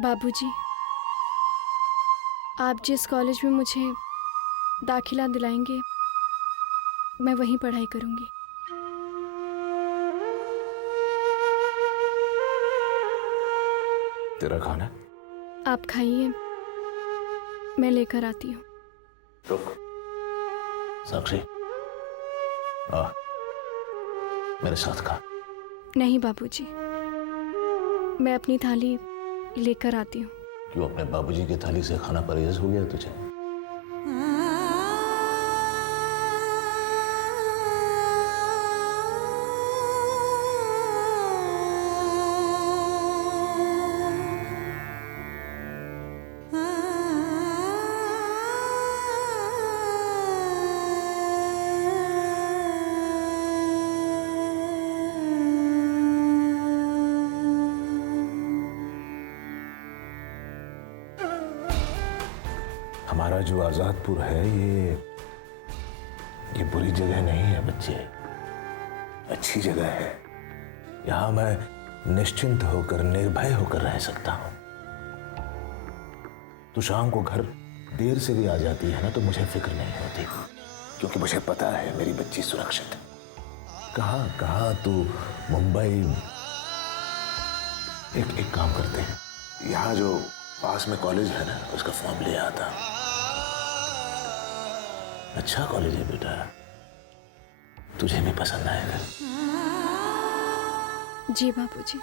बाबूजी, आप जिस कॉलेज में मुझे दाखिला दिलाएंगे मैं वहीं पढ़ाई करूंगी। तेरा खाना? आप खाइए, मैं लेकर आती हूँ। रुक साक्षी, आ मेरे साथ खा। नहीं बाबूजी, मैं अपनी थाली लेकर आती हूँ। क्यों, अपने बाबूजी की थाली से खाना परहेज हो गया तुझे? हमारा जो आजादपुर है ये बुरी जगह नहीं है बच्चे, अच्छी जगह है। यहां मैं निश्चिंत होकर, निर्भय होकर रह सकता हूं। तू शाम को घर देर से भी आ जाती है ना तो मुझे फिक्र नहीं होती, क्योंकि मुझे पता है मेरी बच्ची सुरक्षित है। कहां कहां तू मुंबई। एक काम करते हैं, यहां जो पास में कॉलेज है ना उसका फॉर्म ले आता। अच्छा कॉलेज है बेटा, तुझे भी पसंद आएगा। जी बाबूजी।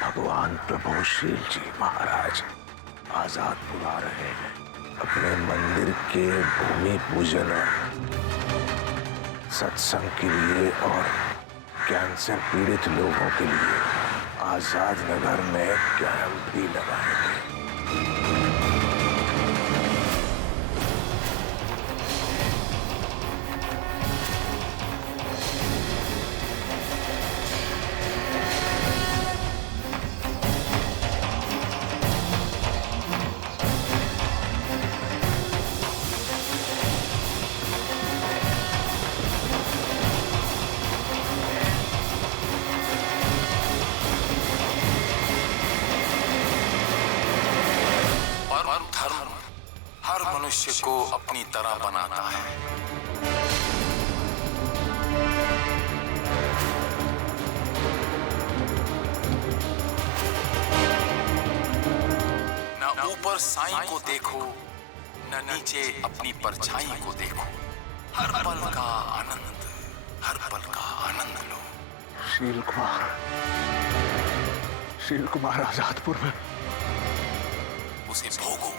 भगवान प्रभु शील जी महाराज आजादपुर आ रहे हैं अपने मंदिर के भूमि पूजन सत्संग के लिए और कैंसर पीड़ित लोगों के लिए आजाद नगर में कैंप भी लगाएंगे। धर्म हर मनुष्य को अपनी तरह बनाता है। न ऊपर साईं को देखो, न नीचे अपनी परछाई को देखो। हर पल का आनंद, हर पल का आनंद लो। शील कुमार आजादपुर में, उसे भोगो।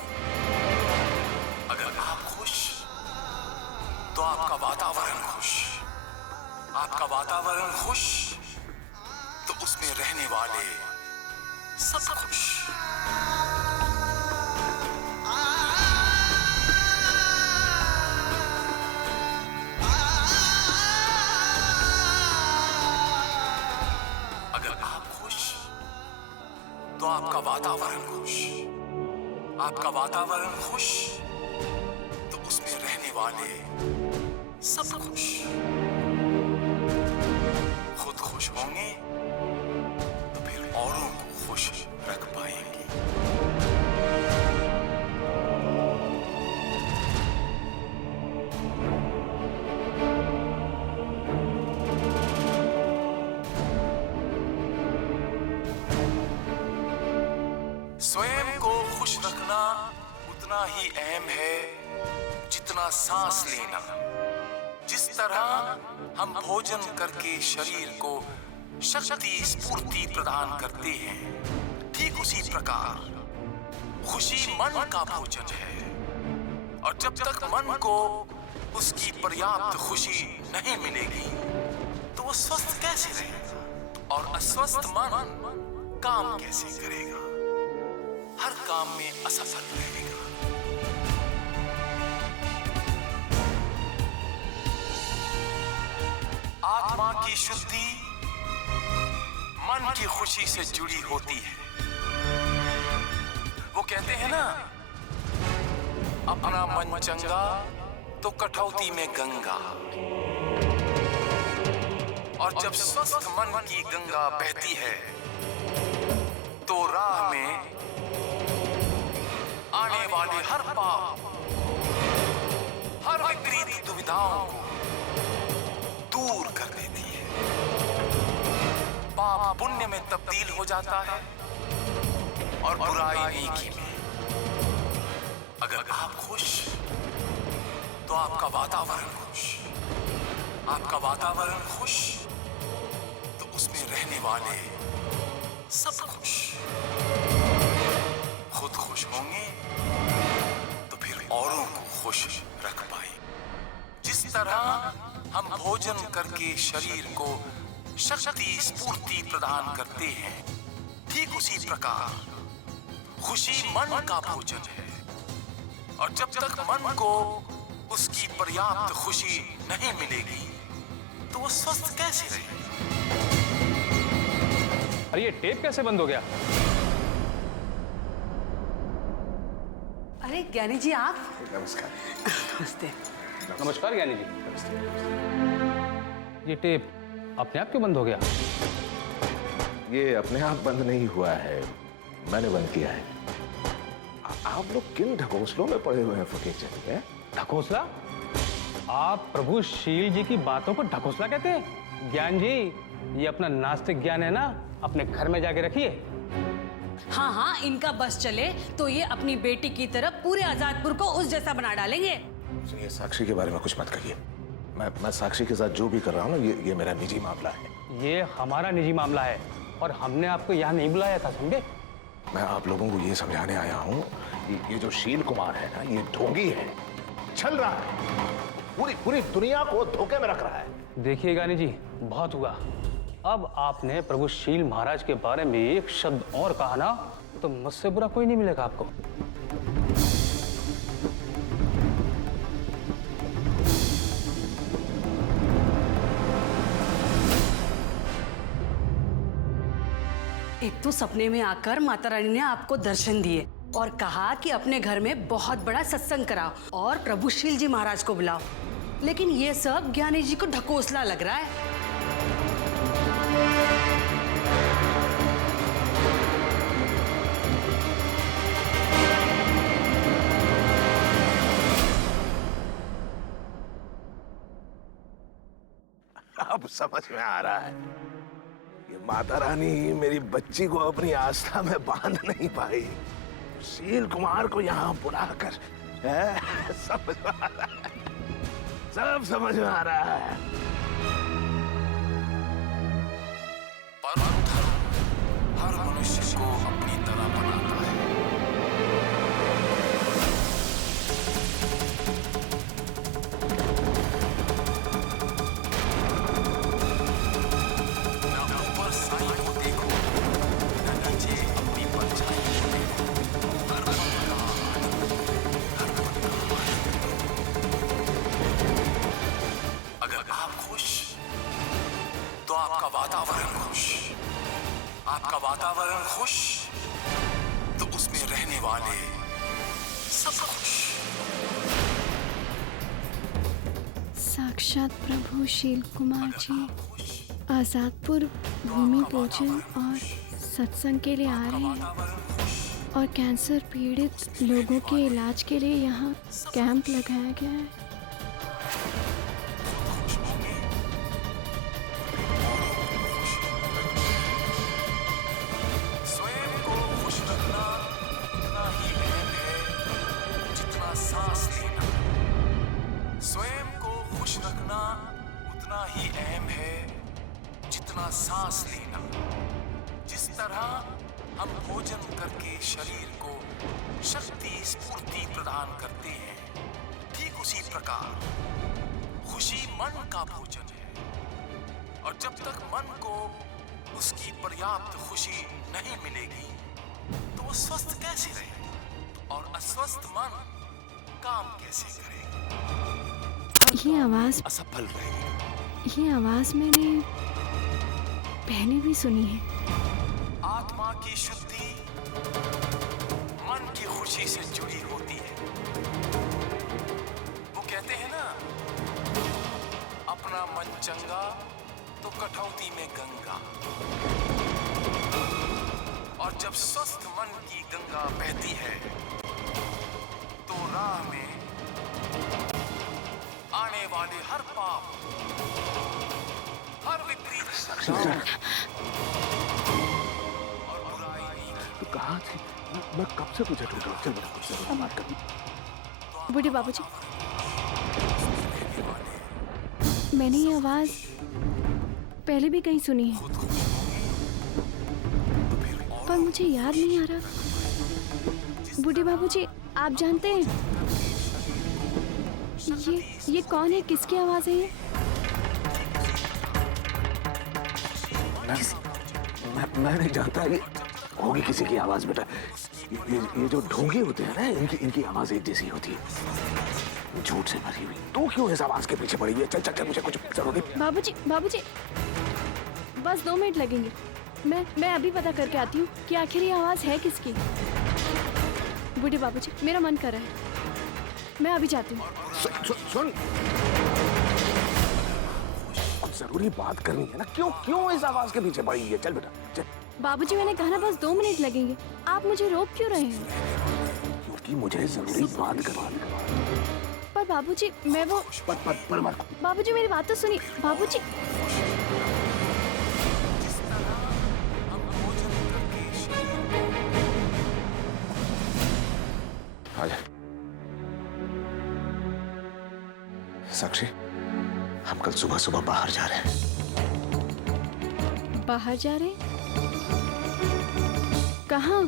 अगर आप खुश तो आपका वातावरण खुश, आपका वातावरण खुश तो उसमें रहने वाले सब खुश। अगर आप खुश तो आपका वातावरण खुश, आपका वातावरण खुश तो उसमें रहने वाले सब खुश। खुद खुश होंगे तो फिर औरों को खुश रख पाएंगे। स्वयं को खुश रखना उतना ही अहम है जितना सांस लेना। जिस तरह हम भोजन करके शरीर को शक्ति स्फूर्ति प्रदान करते हैं, ठीक उसी प्रकार खुशी मन का भोजन है। और जब तक मन को उसकी पर्याप्त खुशी नहीं मिलेगी तो वो स्वस्थ कैसे रहेगा और अस्वस्थ मन काम कैसे करेगा, हर काम में असफल रहेगा। आत्मा की शुद्धि मन की खुशी से जुड़ी होती है। वो कहते हैं ना, अपना मन चंगा तो कठौती में गंगा। और जब स्वस्थ मन की गंगा बहती है तो राह में आने वाले हर पाप, हर विपरीत दुविधाओं को दूर कर देती है। पाप पुण्य में तब्दील हो जाता है और बुराई नेकी में। अगर आप खुश तो आपका वातावरण खुश, आपका वातावरण खुश तो उसमें रहने वाले सब खुश। खुद खुश होंगे तो फिर औरों को खुश रख पाए। जिस तरह हम भोजन करके शरीर को शक्ति स्फूर्ति प्रदान करते हैं, ठीक उसी प्रकार खुशी मन का भोजन है। और जब तक मन को उसकी पर्याप्त खुशी नहीं मिलेगी तो वो स्वस्थ कैसे रहेगा। अरे ये टेप कैसे बंद हो गया? अरे ज्ञानी जी आप? नमस्कार। नमस्ते। नमस्कार ज्ञानी जी। ये टेप अपने आप क्यों बंद हो गया? ये अपने आप बंद नहीं हुआ है, मैंने बंद किया है। आप लोग किन ढकोसलों में पड़े हुए हैं फकीर चंद? ढकोसला? आप प्रभु शील जी की बातों को ढकोसला कहते हैं? ज्ञान जी, ये अपना नास्तिक ज्ञान है ना, अपने घर में जाके रखिए। हाँ हाँ, इनका बस चले तो ये अपनी बेटी की तरफ पूरे आजादपुर को उस जैसा बना डालेंगे। सुनिए, साक्षी के बारे में कुछ मत कहिए। मैं साक्षी के साथ जो भी कर रहा हूँ ना, ये मेरा निजी मामला है। ये हमारा निजी मामला है और हमने आपको यहाँ नहीं बुलाया था, समझे? मैं आप लोगों को ये समझाने आया हूँ, ये जो शील कुमार है ना, ये ढोंगी है, छल रहा है, पूरी दुनिया को धोखे में रख रहा है। देखिए ज्ञानी जी, बहुत हुआ। अब आपने प्रभु शील महाराज के बारे में एक शब्द और कहा ना, तो मुझसे बुरा कोई नहीं मिलेगा आपको। एक तो सपने में आकर माता रानी ने आपको दर्शन दिए और कहा कि अपने घर में बहुत बड़ा सत्संग कराओ और प्रभु शील जी महाराज को बुलाओ, लेकिन ये सब ज्ञानी जी को ढकोसला लग रहा है। अब समझ में आ रहा है, ये माता रानी मेरी बच्ची को अपनी आस्था में बांध नहीं पाई। शील कुमार को यहाँ बुलाकर समझ में आ रहा है, सब समझ में आ रहा है। परम धर्म हर मनुष्य को अपनी तरह बनाता है। आपका वातावरण खुश तो उसमें रहने वाले सब खुश। साक्षात प्रभु शील कुमार जी खुश, आजादपुर भूमि पूजन और सत्संग के लिए आ रहे हैं वातावरण खुश, और कैंसर पीड़ित लोगों के इलाज के लिए यहाँ कैंप लगाया गया है। खुश होंगे। स्वयं को खुश रखना उतना ही अहम है जितना सांस लेना। स्वयं को खुश रखना उतना ही अहम है जितना सांस लेना। जिस तरह हम भोजन करके शरीर को शक्ति स्फूर्ति प्रदान करते हैं, ठीक उसी प्रकार खुशी मन का भोजन है। और जब तक मन को उसकी पर्याप्त खुशी नहीं मिलेगी तो वो स्वस्थ कैसे रहे और अस्वस्थ मन काम कैसे करे, ये आवाज असफल रहेगी। ये आवाज मैंने पहले भी सुनी है। आत्मा की शुद्धि मन की खुशी से जुड़ी होती है। वो कहते हैं ना, अपना मन चंगा तो कटौती में गंगा। और जब स्वस्थ मन की गंगा बहती है तो राह में आने वाले हर पाप, हर विपरीत और बुराई तू कहाँ थी? मैं कब से तुझे ढूंढ रहा हूँ। चल मेरा कुछ जरूर बात कर। बूढ़े बाबूजी, मैंने ये आवाज पहले भी कहीं सुनी है पर मुझे याद नहीं आ रहा। बूढ़े बाबूजी, आप जानते हैं ये कौन है? किसकी आवाज है ये? मैं नहीं जानता। ये होगी किसी की आवाज बेटा। ये जो ढोंगे होते हैं ना, इनकी आवाज एक जैसी होती है, झूठ से भरी हुई। तू क्यों इस आवाज के पीछे पड़ी हुई है? चल चल चल, मुझे कुछ जरूरी। बाबूजी, बाबूजी, बस 2 मिनट लगेंगे। मैं अभी पता करके आती हूँ कि आखिर ये आवाज है किसकी। बूढ़े बाबूजी, मेरा मन कर रहा है, मैं अभी जाती हूँ। सुन, कुछ जरूरी बात करनी है ना। क्यों इस आवाज के पीछे पड़ी हुई है? चल बेटा चल। बाबूजी, मैंने कहा ना बस 2 मिनट लगेंगे, आप मुझे रोक क्यों रहे हैं? क्योंकि मुझे जरूरी बात करनी। पर बाबूजी, मैं वो पर बाबूजी, मेरी बात तो सुनिए। बाबूजी, आजा। साक्षी, हम कल सुबह सुबह बाहर जा रहे हैं। बाहर जा रहे हैं? कहाँ?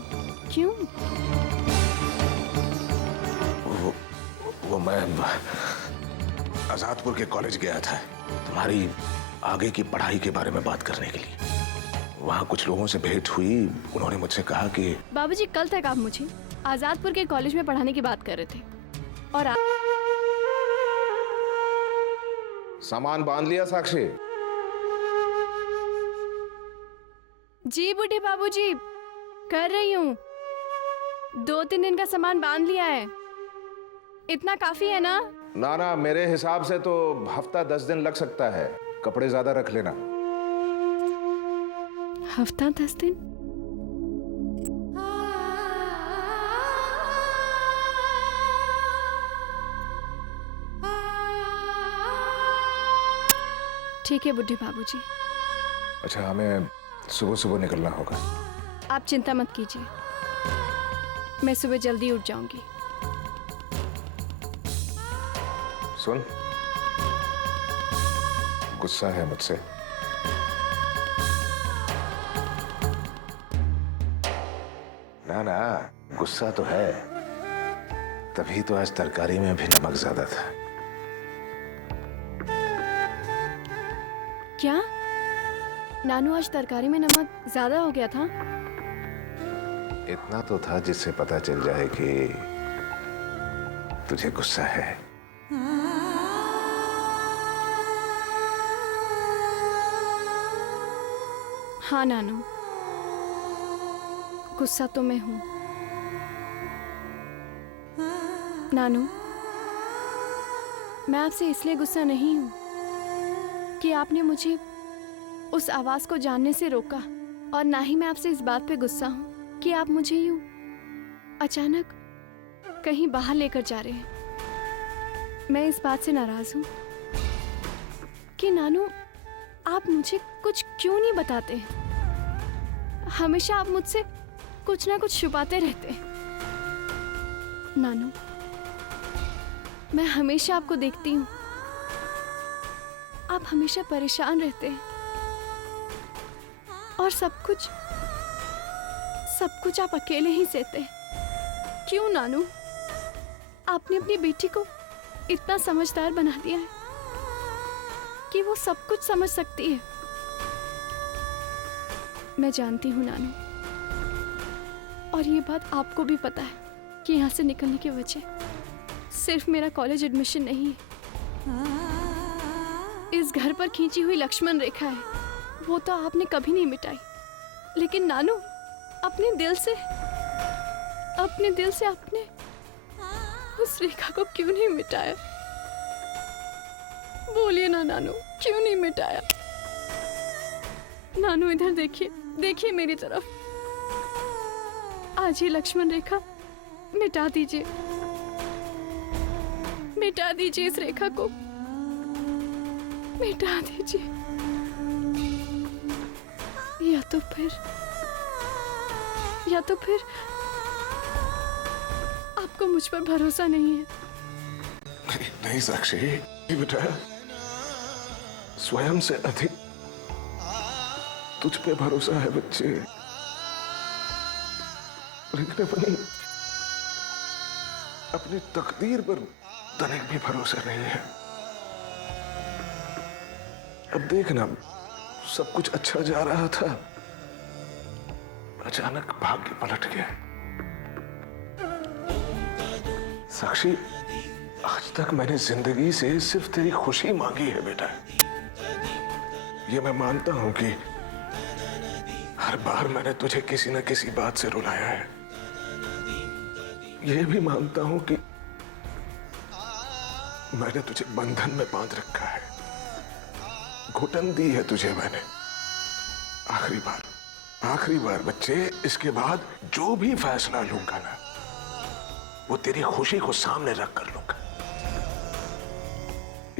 क्यों? वो मैं आजादपुर के कॉलेज गया था तुम्हारी आगे की पढ़ाई के बारे में बात करने के लिए। वहाँ कुछ लोगों से भेंट हुई। उन्होंने मुझसे कहा कि बाबूजी, कल तक आप मुझे आजादपुर के कॉलेज में पढ़ाने की बात कर रहे थे और सामान बांध लिया साक्षी? जी बूढ़े बाबूजी, कर रही हूँ। 2-3 दिन का सामान बांध लिया है। इतना काफी है ना? ना, मेरे हिसाब से तो हफ्ता 10 दिन लग सकता है। कपड़े ज्यादा रख लेना। हफ्ता 10 दिन? ठीक है बुढ़े बाबूजी। अच्छा, हमें सुबह सुबह निकलना होगा। आप चिंता मत कीजिए, मैं सुबह जल्दी उठ जाऊंगी। सुन, गुस्सा है मुझसे? ना, गुस्सा तो है। तभी तो आज तरकारी में भी नमक ज्यादा था। क्या नानू, आज तरकारी में नमक ज्यादा हो गया था? इतना तो था जिससे पता चल जाए कि तुझे गुस्सा है। हाँ नानू, गुस्सा तो मैं हूँ। नानू, मैं आपसे इसलिए गुस्सा नहीं हूँ कि आपने मुझे उस आवाज को जानने से रोका, और ना ही मैं आपसे इस बात पे गुस्सा हूँ कि आप मुझे यूं अचानक कहीं बाहर लेकर जा रहे हैं। मैं इस बात से नाराज हूँ कि नानू, आप मुझे कुछ क्यों नहीं बताते हैं? हमेशा आप मुझसे कुछ ना कुछ छुपाते रहते हैं। नानू, मैं हमेशा आपको देखती हूँ, आप हमेशा परेशान रहते हैं और सब कुछ आप अकेले ही सहते हैं। क्यों नानू? आपने अपनी बेटी को इतना समझदार बना दिया है कि वो सब कुछ समझ सकती है। मैं जानती हूँ नानू, और ये बात आपको भी पता है कि यहाँ से निकलने की वजह सिर्फ मेरा कॉलेज एडमिशन नहीं है। इस घर पर खींची हुई लक्ष्मण रेखा है, वो तो आपने कभी नहीं मिटाई। लेकिन नानू, अपने दिल से आपने उस रेखा को क्यों नहीं मिटाया? बोलिए ना नानू, क्यों नहीं मिटाया? नानू इधर देखिए मेरी तरफ। आज ही लक्ष्मण रेखा मिटा दीजिए इस रेखा को, मिटा दीजिए। या तो फिर आपको मुझ पर भरोसा नहीं है। नहीं साक्षी, बेटा, स्वयं से अधिक तुझ पे भरोसा है बच्चे, लेकिन अपनी तकदीर पर तनिक भी भरोसा नहीं है। अब देखना, सब कुछ अच्छा जा रहा था, अचानक भाग्य पलट गया। साक्षी, आज तक मैंने जिंदगी से सिर्फ तेरी खुशी मांगी है बेटा। ये मैं मानता हूं कि हर बार मैंने तुझे किसी न किसी बात से रुलाया है। ये भी मानता हूं कि मैंने तुझे बंधन में बांध रखा है, घुटन दी है तुझे मैंने। आखिरी बार बच्चे, इसके बाद जो भी फैसला लूंगा ना, वो तेरी खुशी को सामने रख कर लूंगा।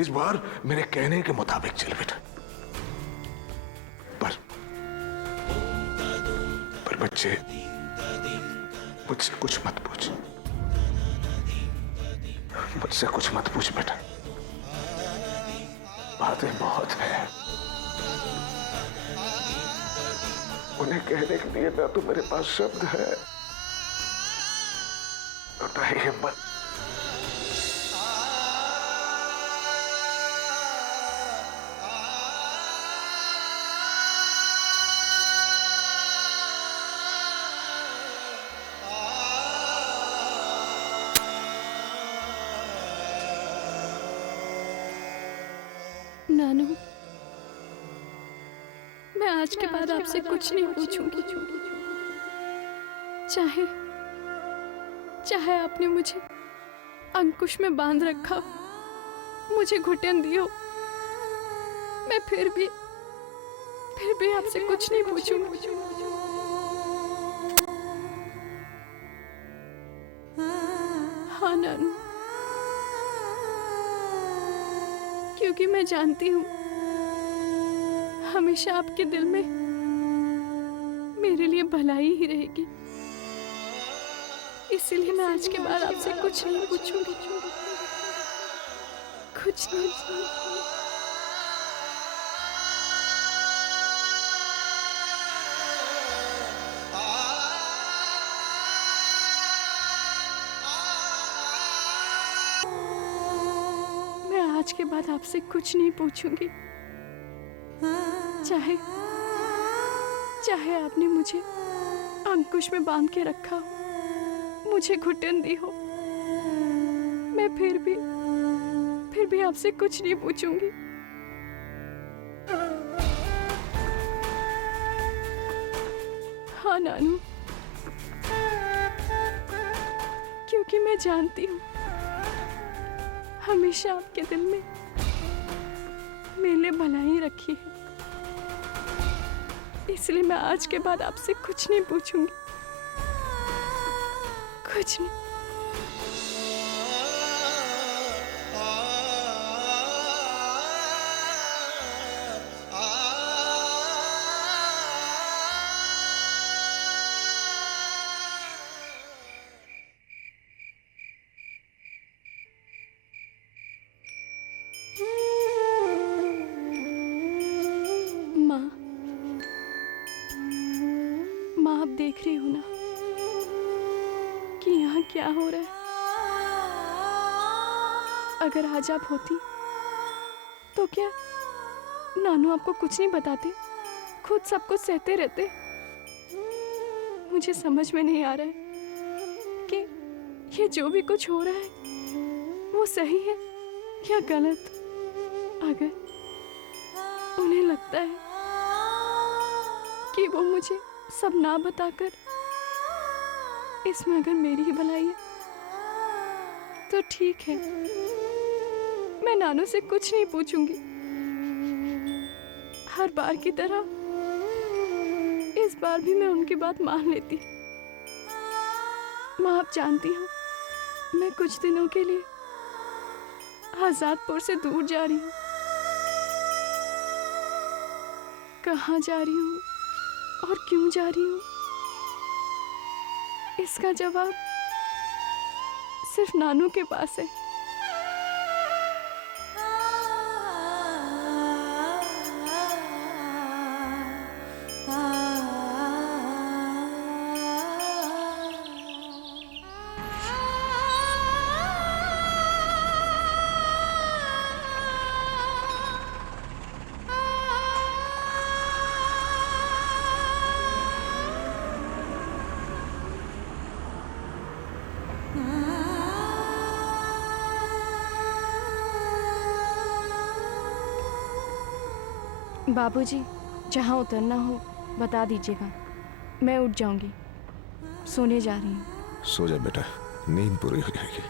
इस बार मेरे कहने के मुताबिक चल बेटा। पर बच्चे, मुझसे कुछ मत पूछ, मुझसे कुछ मत पूछ बेटा। बातें बहुत हैं, उन्हें कहने के लिए ना तो मेरे पास शब्द है, ना ही हिम्मत। नानू, मैं आज के बाद आपसे कुछ नहीं पूछूंगी। चाहे आपने मुझे अंकुश में बांध रखा हो, मुझे घुटन दी हो, मैं फिर भी आपसे कुछ नहीं पूछूंगी। हाँ नानू, क्योंकि मैं जानती हूँ हमेशा आपके दिल में मेरे लिए भलाई ही रहेगी। इसलिए मैं आज के बाद आपसे कुछ नहीं पूछूंगी, कुछ नहीं। मैं आज के बाद आपसे कुछ नहीं पूछूंगी। चाहे आपने मुझे अंकुश में बांध के रखा हो, मुझे घुटन दी हो, मैं फिर भी आपसे कुछ नहीं पूछूंगी। हाँ नानू, क्योंकि मैं जानती हूँ हमेशा आपके दिल में मेरे लिए भलाई रखी है, इसलिए मैं आज के बाद आपसे कुछ नहीं पूछूंगी, कुछ नहीं। माँ, आप देख रही हो ना कि यहाँ क्या हो रहा है। अगर आज आप होती तो क्या नानू आपको कुछ नहीं बताते, खुद सब कुछ सहते रहते? मुझे समझ में नहीं आ रहा है कि ये जो भी कुछ हो रहा है वो सही है या गलत। अगर उन्हें लगता है कि वो मुझे सब ना बताकर इसमें अगर मेरी ही भलाई है तो ठीक है, मैं नानू से कुछ नहीं पूछूंगी। हर बार की तरह इस बार भी मैं उनकी बात मान लेती। माँ, आप जानती हो मैं कुछ दिनों के लिए आजादपुर से दूर जा रही हूँ। कहाँ जा रही हूँ और क्यों जा रही हूँ, इसका जवाब सिर्फ नानू के पास है। बाबूजी, जहाँ उतरना हो बता दीजिएगा, मैं उठ जाऊंगी। सोने जा रही हूँ। सो जा बेटा, नींद पूरी हो जाएगी।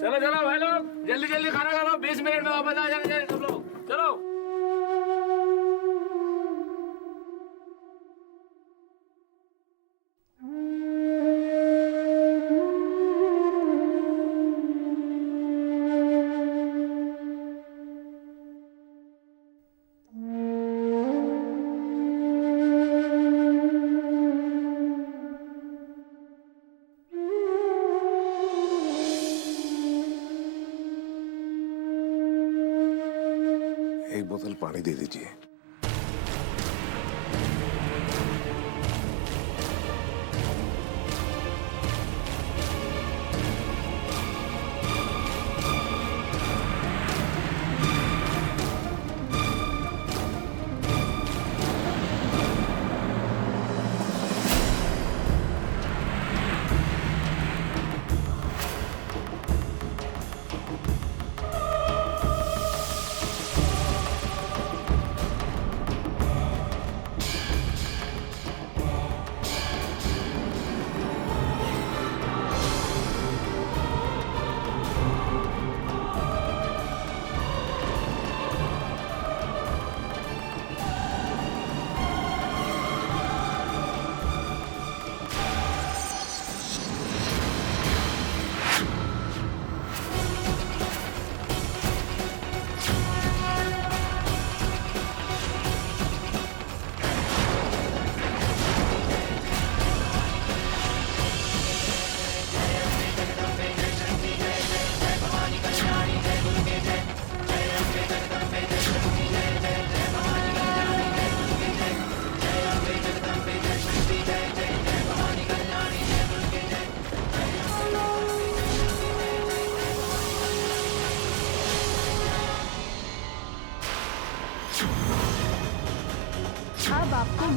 चलो चलो भाई लोग, जल्दी जल्दी खाना खा लो, 20 मिनट में वापस आ जाना सब लोग। चलो एक बोतल पानी दे दीजिए।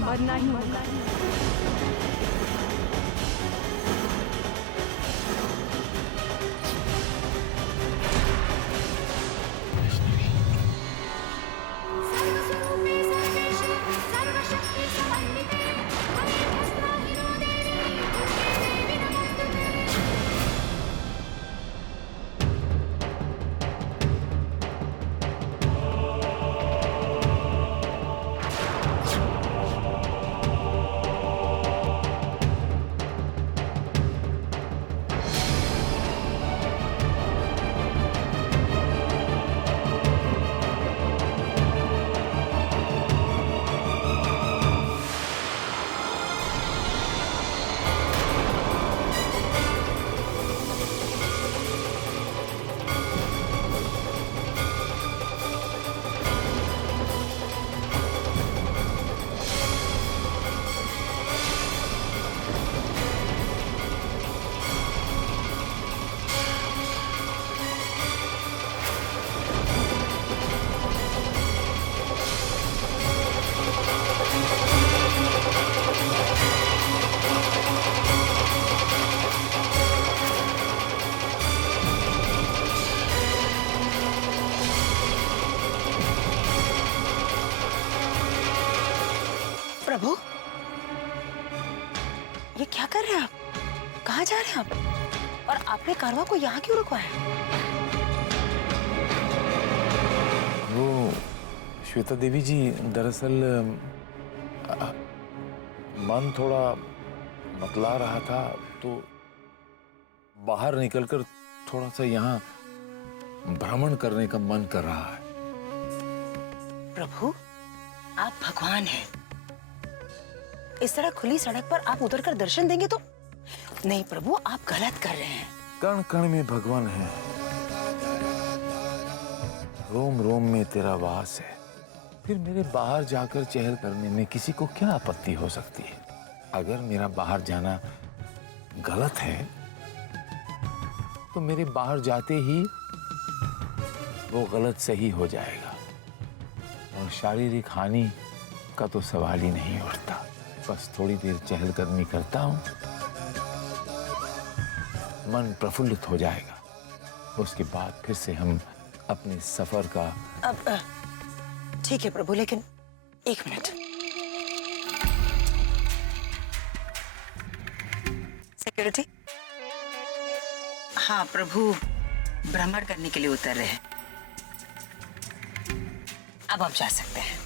मरना ही होगा। प्रभु, ये क्या कर रहे हैं आप? कहाँ जा रहे हैं आप? और आपने कारवां को यहाँ क्यों रुकवाया? वो श्वेता देवी जी, दरअसल मन थोड़ा मतला रहा था, तो बाहर निकलकर थोड़ा सा यहाँ भ्रमण करने का मन कर रहा है। प्रभु, आप भगवान हैं। इस तरह खुली सड़क पर आप उतर कर दर्शन देंगे तो नहीं प्रभु, आप गलत कर रहे हैं। कण कण में भगवान है, रोम रोम में तेरा वास है। फिर मेरे बाहर जाकर चहल करने में किसी को क्या आपत्ति हो सकती है? अगर मेरा बाहर जाना गलत है तो मेरे बाहर जाते ही वो गलत सही हो जाएगा और शारीरिक हानि का तो सवाल ही नहीं उठता। बस थोड़ी देर चहलकदमी करता हूँ, मन प्रफुल्लित हो जाएगा। उसके बाद फिर से हम अपने सफर का। अब ठीक है प्रभु, लेकिन एक मिनट। सिक्योरिटी। हाँ प्रभु, भ्रमण करने के लिए उतर रहे हैं। अब आप जा सकते हैं।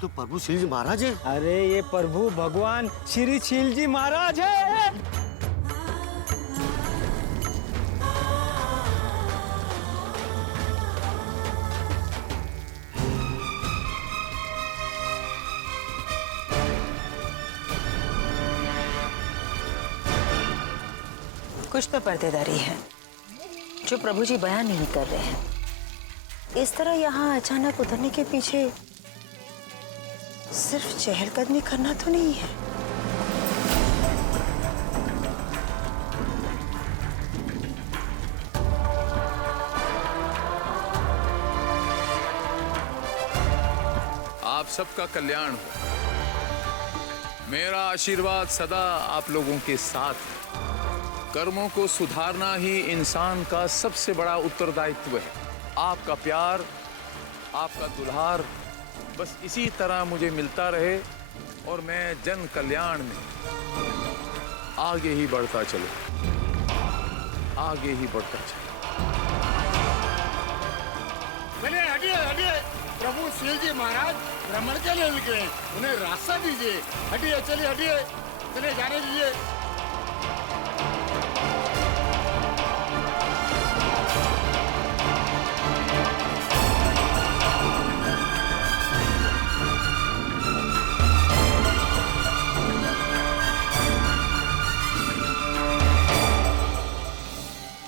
तो प्रभु शील जी महाराज है। अरे ये प्रभु भगवान श्री शील जी महाराज है। कुछ तो पर्देदारी है जो प्रभु जी बयान नहीं कर रहे हैं। इस तरह यहाँ अचानक उतरने के पीछे सिर्फ चहलकदमी करना तो नहीं है। आप सबका कल्याण हो। मेरा आशीर्वाद सदा आप लोगों के साथ है। कर्मों को सुधारना ही इंसान का सबसे बड़ा उत्तरदायित्व है। आपका प्यार आपका दुल्हार बस इसी तरह मुझे मिलता रहे और मैं जन कल्याण में आगे ही बढ़ता चलूं, आगे ही बढ़ता चलूं। चलिए हटिए हटिए, प्रभु शील जी महाराज भ्रमण के लिए निकले, उन्हें रास्ता दीजिए। हटिए, चलिए हटिए, चलिए जाने दीजिए।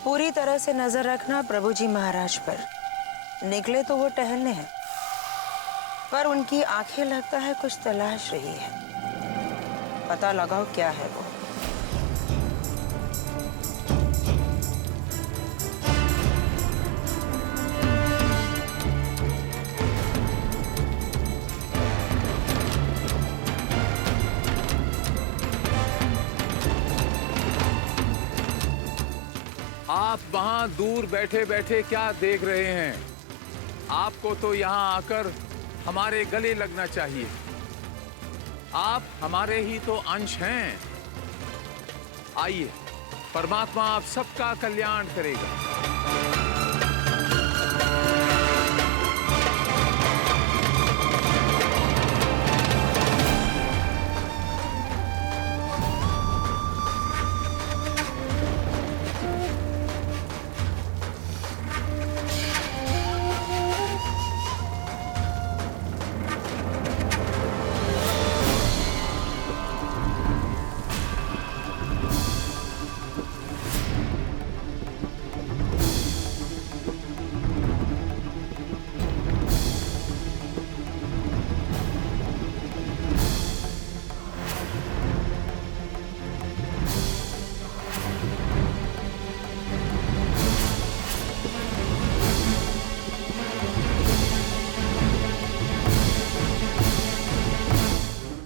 पूरी तरह से नजर रखना प्रभु जी महाराज पर। निकले तो वो टहलने हैं, पर उनकी आंखें लगता है कुछ तलाश रही है। पता लगाओ क्या है वो। आप वहां दूर बैठे बैठे क्या देख रहे हैं? आपको तो यहां आकर हमारे गले लगना चाहिए। आप हमारे ही तो अंश हैं। आइए, परमात्मा आप सबका कल्याण करेगा।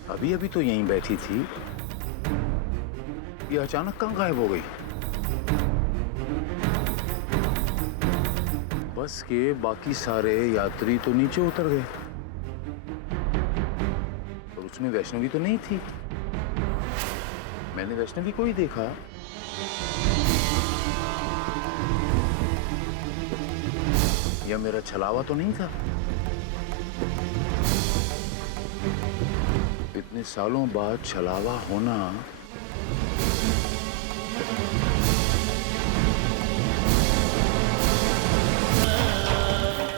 अभी अभी तो यहीं बैठी थी, ये अचानक कहाँ गायब हो गई? बस के बाकी सारे यात्री तो नीचे उतर गए और उसमें वैष्णवी तो नहीं थी। मैंने वैष्णवी को ही देखा। यह मेरा छलावा तो नहीं था। इतने सालों बाद छलावा होना।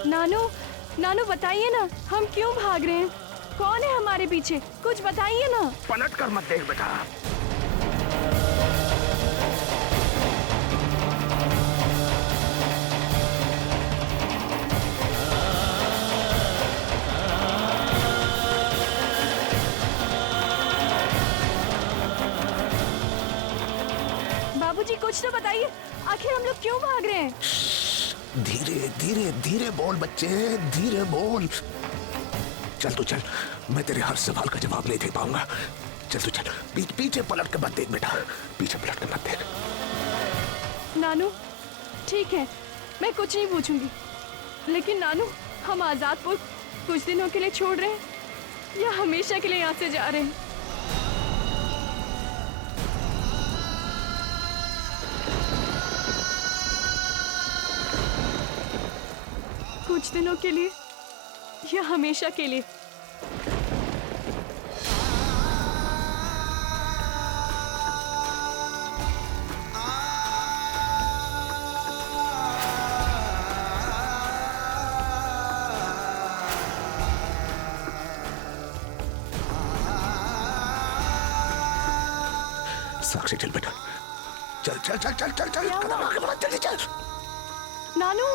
नानू, नानू बताइए ना, हम क्यों भाग रहे हैं? कौन है हमारे पीछे? कुछ बताइए ना। पलट कर मत देख बेटा। बाबूजी कुछ तो बताइए, आखिर हम लोग क्यों भाग रहे हैं? धीरे धीरे धीरे बोल बच्चे, धीरे बोल। चल तू चल, मैं तेरे हर सवाल का जवाब नहीं दे पाऊंगा। चल तू चल, पीछे पलट के मत देख बेटा, पीछे पलट के मत देख। नानू ठीक है, मैं कुछ नहीं पूछूंगी, लेकिन नानू हम आजादपुर कुछ दिनों के लिए छोड़ रहे हैं या हमेशा के लिए यहाँ से जा रहे हैं? कुछ दिनों के लिए या हमेशा के लिए? साक्षी चल बेटा, चल चल चल चल चल चल, कदम आगे बढ़ा, जल्दी चल। नानू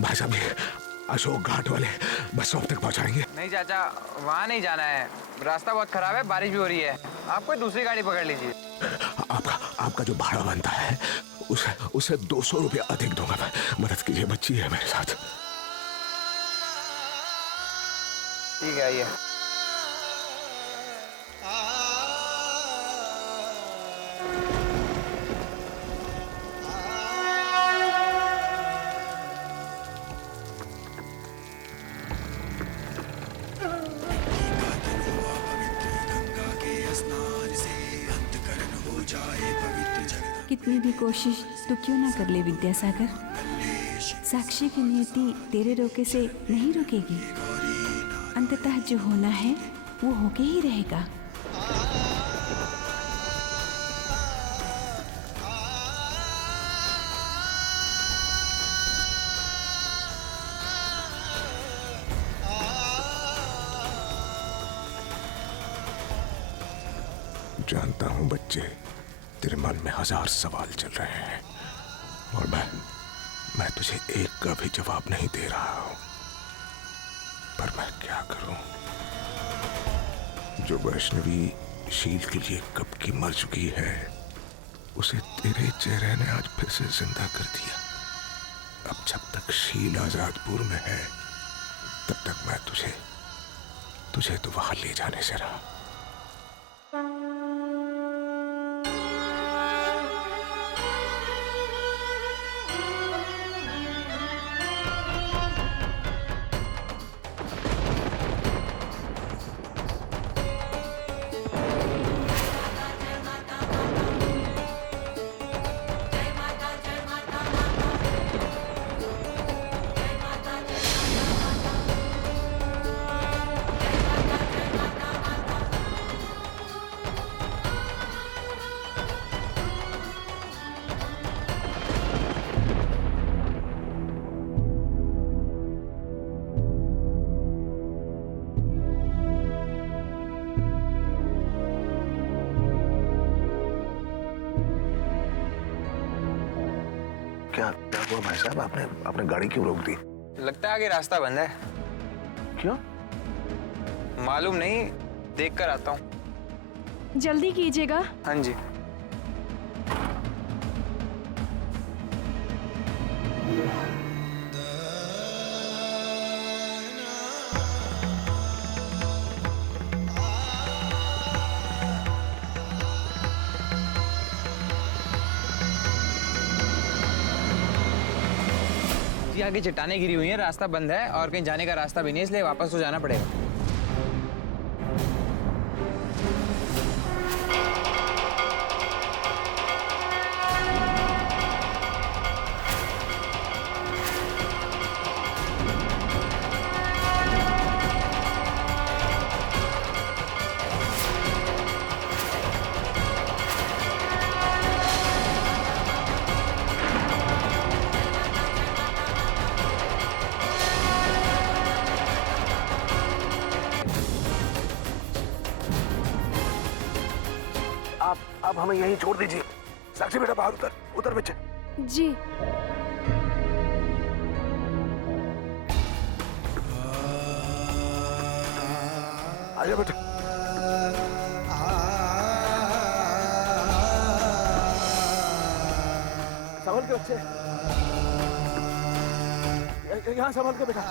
भाई साहब ये अशोक घाट वाले बस स्टॉप तक पहुंचाएंगे। नहीं चाचा, वहाँ नहीं जाना है, रास्ता बहुत खराब है, बारिश भी हो रही है, आप कोई दूसरी गाड़ी पकड़ लीजिए। आपका जो भाड़ा बनता है उसे 200 रुपया अधिक दूंगा मैं। मदद कीजिए, बच्ची है मेरे साथ। ठीक है, आइए। कितनी भी कोशिश तू क्यों ना कर ले विद्यासागर, साक्षी की नियति तेरे रोके से नहीं रुकेगी। अंततः जो होना है वो होके ही रहेगा। जानता हूं बच्चे, तेरे मन में 1000 सवाल चल रहे हैं और मैं तुझे एक का भी जवाब नहीं दे रहा हूं, पर मैं क्या करूं? जो वैष्णवी शील के लिए कब की मर चुकी है, उसे तेरे चेहरे ने आज फिर से जिंदा कर दिया। अब जब तक शील आजादपुर में है, तब तक मैं तुझे तो वहां ले जाने से रहा। क्या हुआ भाई साहब? आपने गाड़ी क्यों रोक दी? लगता है आगे रास्ता बंद है। क्यों? मालूम नहीं, देख कर आता हूँ। जल्दी कीजिएगा। हाँ जी। आगे चट्टानें गिरी हुई हैं, रास्ता बंद है और कहीं जाने का रास्ता भी नहीं, इसलिए वापस तो जाना पड़ेगा। आप हमें यहीं छोड़ दीजिए। साक्षी बेटा बाहर उतर बच्चे। जी। आजा बेटा। संभल के बच्चे, यहाँ संभल के बेटा।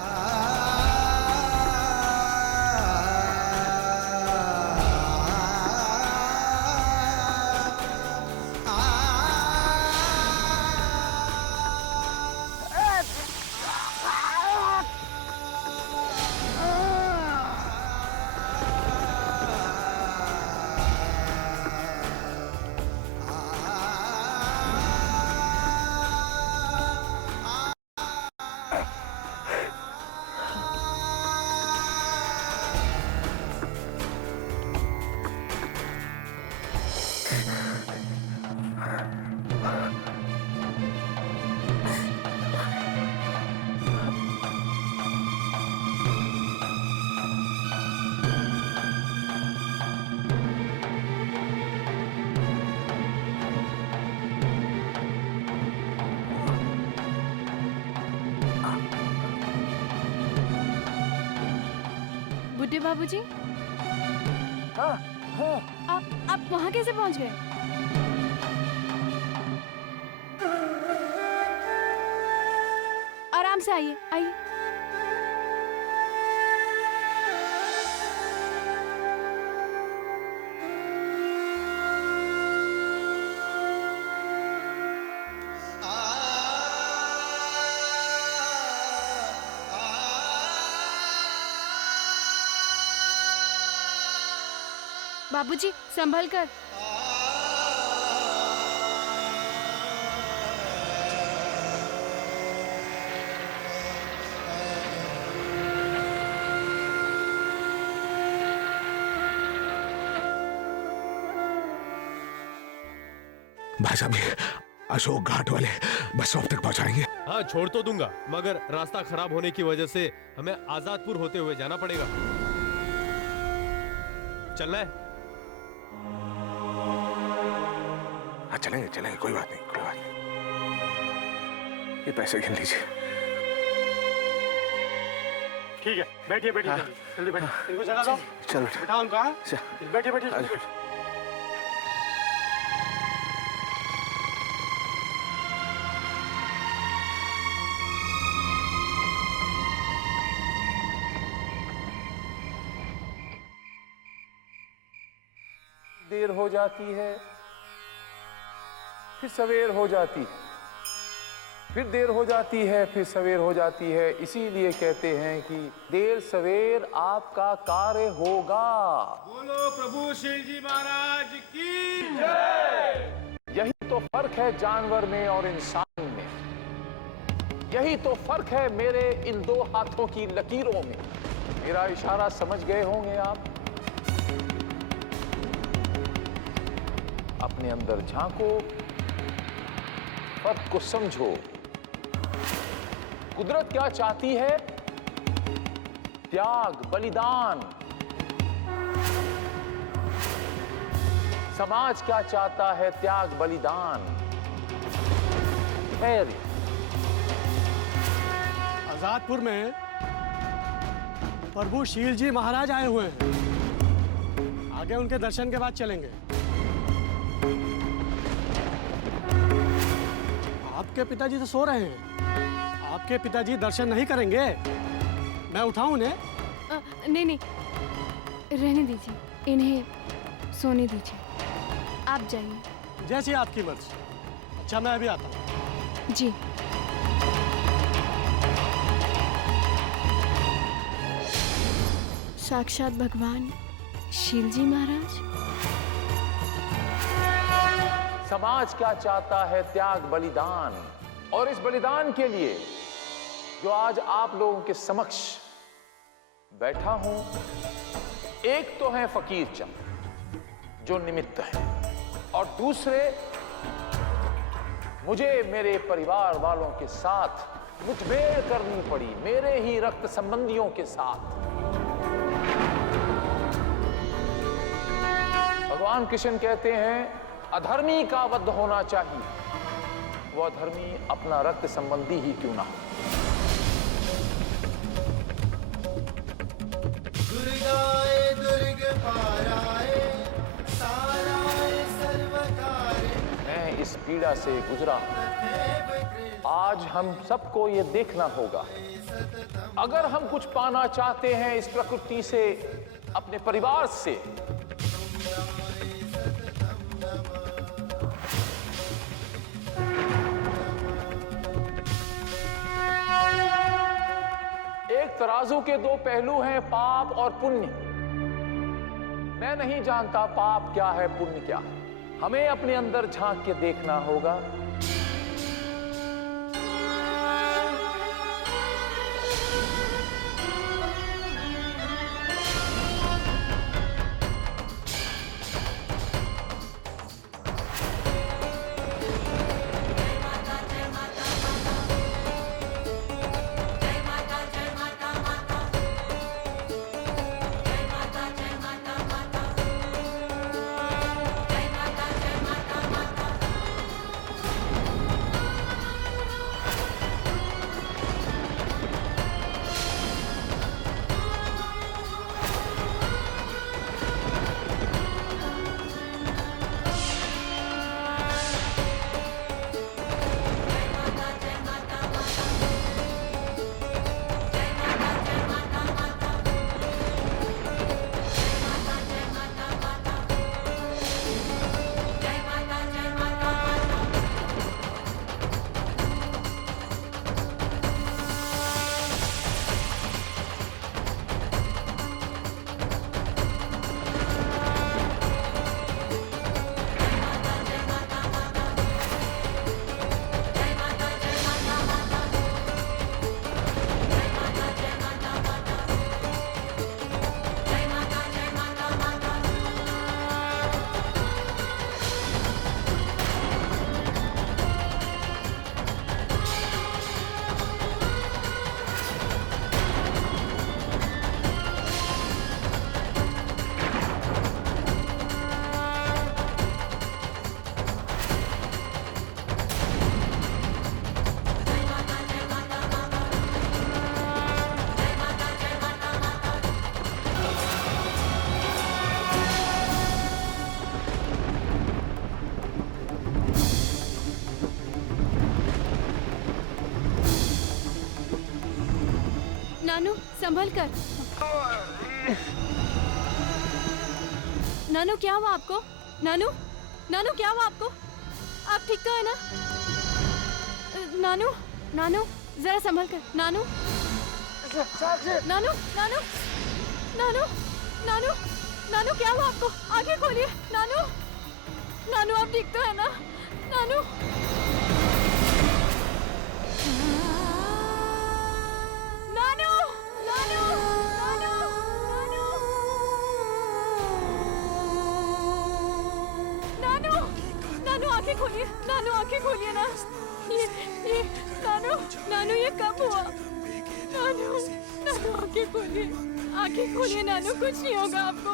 बुड्ढे बाबूजी, हाँ हाँ। आप वहाँ कैसे पहुँच गए? आराम से आइए, आइए। बाबूजी, संभल कर। भाई साहब, ये अशोक घाट वाले बस स्टॉप तक पहुंचाएंगे? हाँ, छोड़ तो दूंगा, मगर रास्ता खराब होने की वजह से हमें आजादपुर होते हुए जाना पड़ेगा। चलना है? हाँ चलेंगे चलेंगे, कोई बात नहीं, कोई बात नहीं। ये पैसे गिन लीजिए। ठीक है, बैठिए बैठिए, जल्दी बैठिए। इनको जगह दो। चलो बिठाओ उनको। बैठिए बैठिए। देर हो जाती है, फिर सवेर हो जाती है, फिर देर हो जाती है, फिर सवेर हो जाती है। इसीलिए कहते हैं कि देर सवेर आपका कार्य होगा। बोलो प्रभु शील जी महाराज की जय। यही तो फर्क है जानवर में और इंसान में। यही तो फर्क है मेरे इन दो हाथों की लकीरों में। मेरा इशारा समझ गए होंगे आप। अपने अंदर झांको, फर्क को समझो। कुदरत क्या चाहती है? त्याग, बलिदान। समाज क्या चाहता है? त्याग, बलिदान, धैर्य। आजादपुर में प्रभु शील जी महाराज आए हुए हैं। आगे उनके दर्शन के बाद चलेंगे। आपके पिताजी तो सो रहे हैं। आपके पिताजी दर्शन नहीं करेंगे। मैं उठाऊं उन्हें? नहीं नहीं, रहने दीजिए, इन्हें सोने दीजिए। आप जाइए। जैसी आपकी मर्जी। अच्छा, मैं अभी आता हूँ। जी। साक्षात भगवान शील जी महाराज। समाज क्या चाहता है? त्याग, बलिदान। और इस बलिदान के लिए जो आज आप लोगों के समक्ष बैठा हूं, एक तो है फकीर चंद जो निमित्त है, और दूसरे मुझे मेरे परिवार वालों के साथ मुठभेड़ करनी पड़ी, मेरे ही रक्त संबंधियों के साथ। भगवान कृष्ण कहते हैं अधर्मी का वध होना चाहिए, वो अधर्मी अपना रक्त संबंधी ही क्यों ना हो। दुर्गाए दुर्ग पाराए साराए सर्वकारे। मैं इस पीड़ा से गुजरा हूं। आज हम सबको ये देखना होगा, अगर हम कुछ पाना चाहते हैं इस प्रकृति से, अपने परिवार से, एक तराजू के दो पहलू हैं, पाप और पुण्य। मैं नहीं जानता पाप क्या है, पुण्य क्या है। हमें अपने अंदर झांक के देखना होगा। नानू संभल कर। नानू क्या हुआ आपको? नानू नानू क्या हुआ आपको? आप ठीक तो है ना? नानू नानू जरा संभल कर। नानू नानू नानू नानू नानू नानू क्या हुआ आपको? आंखें खोलिए। नानू नानू आप ठीक तो है ना? नानू नानू नानू नानू नानू नानू आंखें खोलिए। नानू आंखें खोलिए ना। ये नानू नानू ये कब हुआ? नानू नानू आंखें खोलिए। आंखें खोलिए नानू, कुछ नहीं होगा आपको।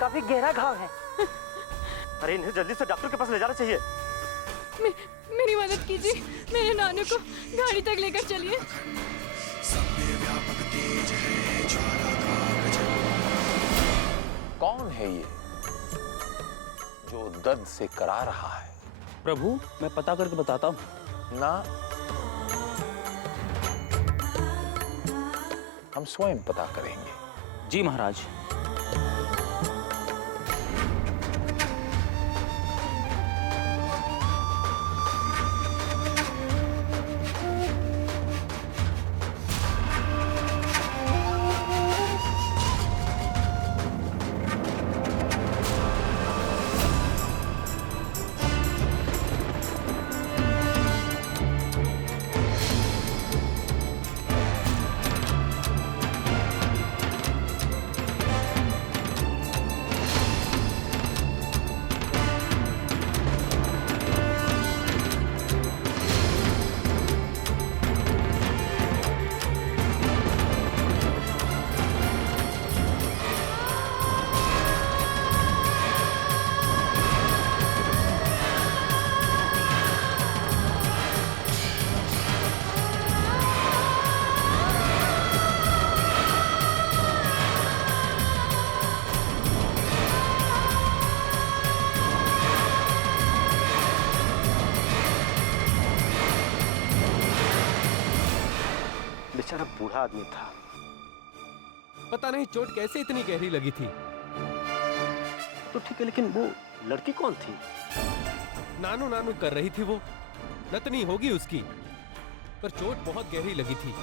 काफी गहरा घाव है। अरे इन्हें जल्दी से डॉक्टर के पास ले जाना चाहिए। मेरी मदद कीजिए, मेरे नानू को गाड़ी तक लेकर चलिए। कौन है ये जो दर्द से करा रहा है? प्रभु मैं पता करके बताता हूँ। ना, हम स्वयं पता करेंगे। जी महाराज। बेचारा बूढ़ा आदमी था। पता नहीं चोट कैसे इतनी गहरी लगी थी। तो ठीक है, लेकिन वो लड़की कौन थी? नानू नानू कर रही थी वो। नतनी होगी उसकी, पर चोट बहुत गहरी लगी थी।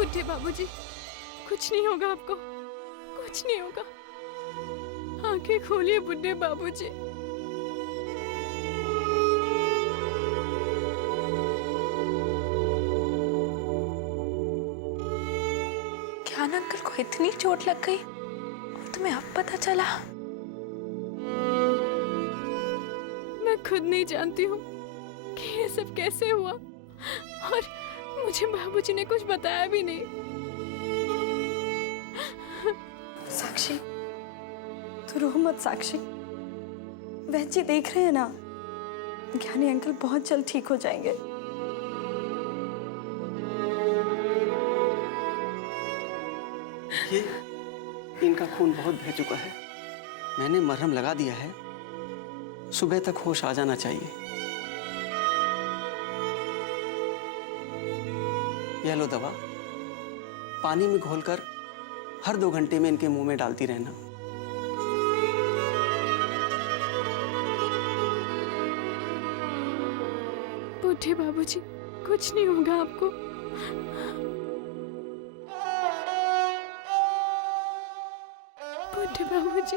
उठिए बाबूजी, कुछ नहीं होगा आपको, कुछ नहीं होगा। आंखें खोलिए बुड्ढे बाबूजी। ज्ञान अंकल को इतनी चोट लग गई और तुम्हें अब पता चला? मैं खुद नहीं जानती हूँ कि ये सब कैसे हुआ, और मुझे बाबूजी ने कुछ बताया भी नहीं। साक्षी तू रो मत। साक्षी वैद्य जी देख रहे हैं ना, ज्ञानी अंकल बहुत जल्द ठीक हो जाएंगे। ये इनका खून बहुत बह चुका है। मैंने मरहम लगा दिया है, सुबह तक होश आ जाना चाहिए। यह लो दवा, पानी में घोलकर हर 2 घंटे में इनके मुंह में डालती रहना। बूढ़े बाबूजी, कुछ नहीं होगा आपको। बूढ़े बाबूजी।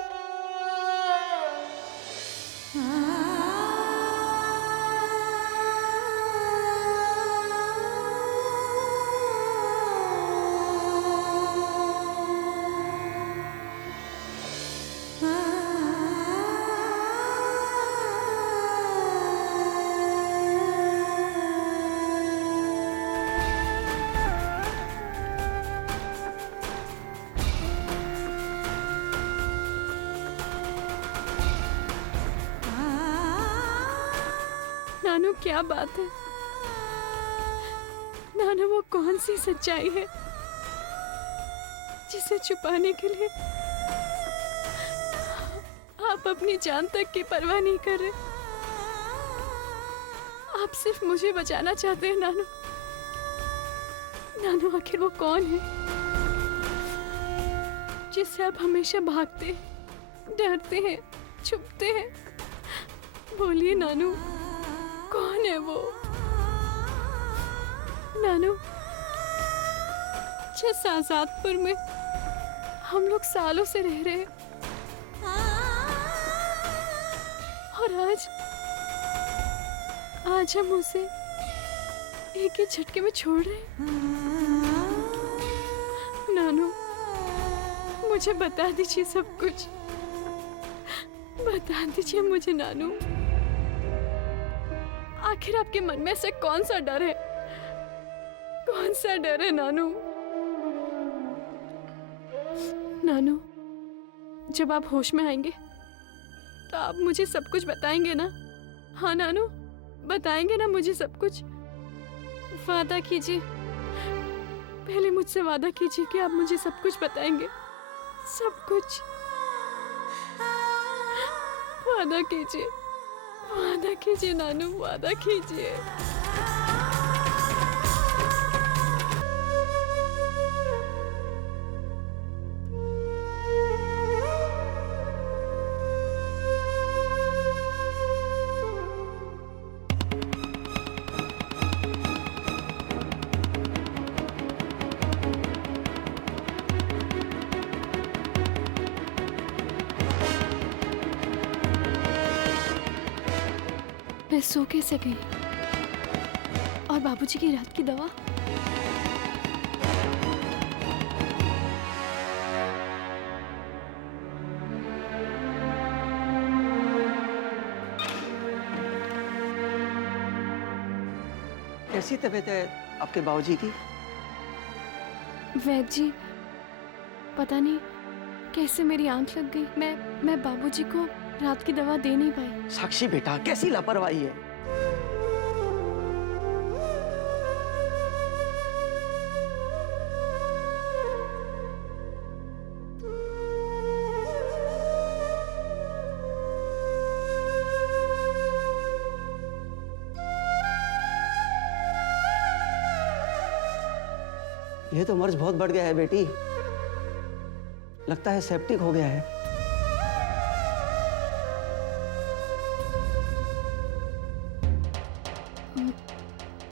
नानू क्या बात है? नानू वो कौन सी सच्चाई है जिसे छुपाने के लिए आप अपनी जान तक की परवाह नहीं कर रहे? आप सिर्फ मुझे बचाना चाहते हैं नानू। नानू आखिर वो कौन है जिससे आप हमेशा भागते हैं, डरते हैं, छुपते हैं? बोलिए नानू, कौन है वो? नानू, जिस आजादपुर में हम लोग सालों से रह रहे हैं और आज हम उसे एक ही झटके में छोड़ रहे हैं। नानू, मुझे बता दीजिए सब कुछ, बता दीजिए मुझे नानू। आखिर आपके मन में से कौन सा डर है? कौन सा डर है नानू? नानू, जब आप होश में आएंगे तो आप मुझे सब कुछ बताएंगे ना? हाँ नानू, बताएंगे ना मुझे सब कुछ? वादा कीजिए, पहले मुझसे वादा कीजिए कि आप मुझे सब कुछ बताएंगे, सब कुछ। वादा कीजिए नानू, वादा कीजिए। मैं सो कैसे गई? और बाबूजी की रात की दवा? कैसी तबीयत है आपके बाबूजी की? वैद्य जी, पता नहीं कैसे मेरी आंख लग गई। मैं बाबूजी को रात की दवा दे नहीं पाई। साक्षी बेटा, कैसी लापरवाही है। ये तो मर्ज बहुत बढ़ गया है बेटी, लगता है सेप्टिक हो गया है।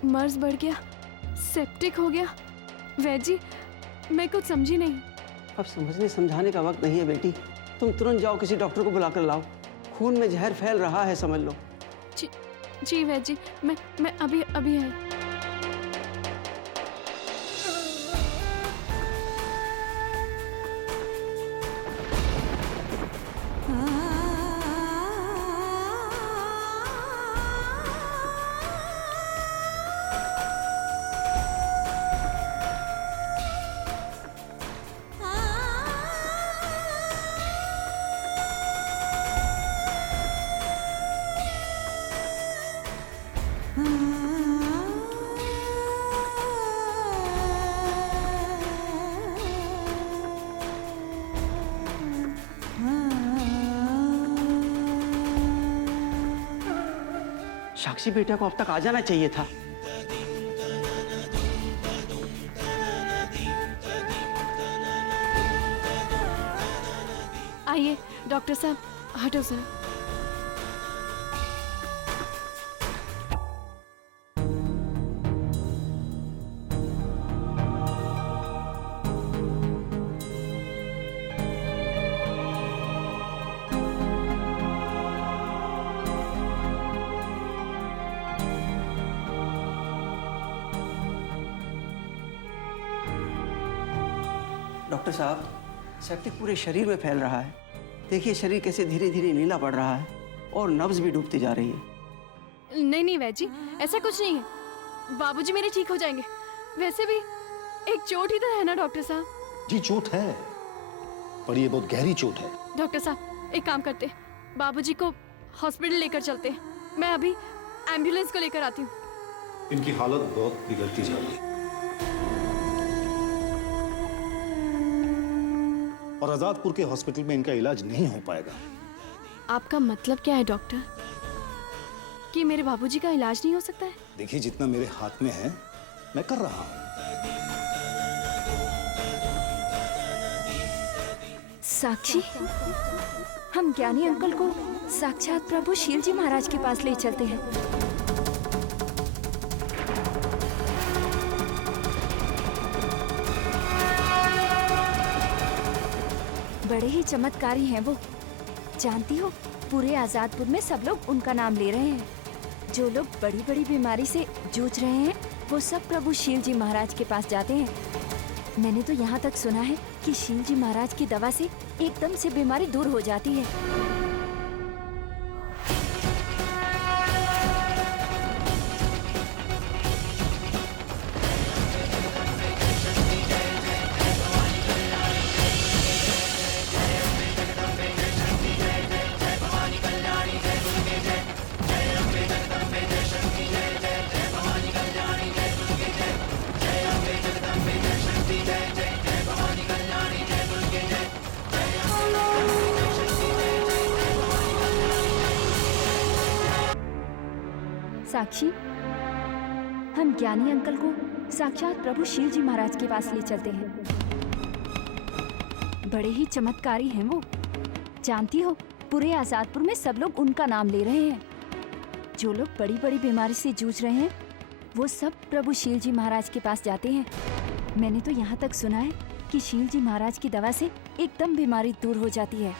मर्ज बढ़ गया, सेप्टिक हो गया? वैद्य जी, मैं कुछ समझी नहीं। अब समझने समझाने का वक्त नहीं है बेटी, तुम तुरंत जाओ, किसी डॉक्टर को बुलाकर लाओ। खून में जहर फैल रहा है, समझ लो। जी वैद्य जी, मैं अभी आई। साक्षी बेटा को अब तक आ जाना चाहिए था। आइए डॉक्टर साहब, हटो सर। डॉक्टर साहब, सेप्टिक पूरे शरीर में फैल रहा है। देखिए शरीर कैसे धीरे धीरे नीला पड़ रहा है और नब्ज भी डूबती जा रही है। नहीं वैद्य जी, ऐसा कुछ नहीं है। बाबूजी मेरे ठीक हो जाएंगे। वैसे भी एक चोट ही तो है ना डॉक्टर साहब? जी चोट है, पर ये बहुत गहरी चोट है। डॉक्टर साहब, एक काम करते, बाबूजी को हॉस्पिटल लेकर चलते। मैं एम्बुलेंस को लेकर आती हूँ। इनकी हालत बहुत बिगड़ती जा रही है और आजादपुर के हॉस्पिटल में इनका इलाज नहीं हो पाएगा। आपका मतलब क्या है डॉक्टर? कि मेरे बाबूजी का इलाज नहीं हो सकता है? देखिए, जितना मेरे हाथ में है मैं कर रहा हूं। साक्षी, हम ज्ञानी अंकल को साक्षात प्रभु शील जी महाराज के पास ले चलते हैं। बड़े ही चमत्कारी हैं वो। जानती हो, पूरे आजादपुर में सब लोग उनका नाम ले रहे हैं। जो लोग बड़ी बड़ी बीमारी से जूझ रहे हैं वो सब प्रभु शील जी महाराज के पास जाते हैं। मैंने तो यहाँ तक सुना है कि शील जी महाराज की दवा से एकदम से बीमारी दूर हो जाती है। साक्षी, हम ज्ञानी अंकल को साक्षात प्रभु शील जी महाराज के पास ले चलते हैं। बड़े ही चमत्कारी हैं वो। जानती हो, पूरे आजादपुर में सब लोग उनका नाम ले रहे हैं। जो लोग बड़ी बड़ी बीमारी से जूझ रहे हैं वो सब प्रभु शील जी महाराज के पास जाते हैं। मैंने तो यहाँ तक सुना है कि शील जी महाराज की दवा से एकदम बीमारी दूर हो जाती है।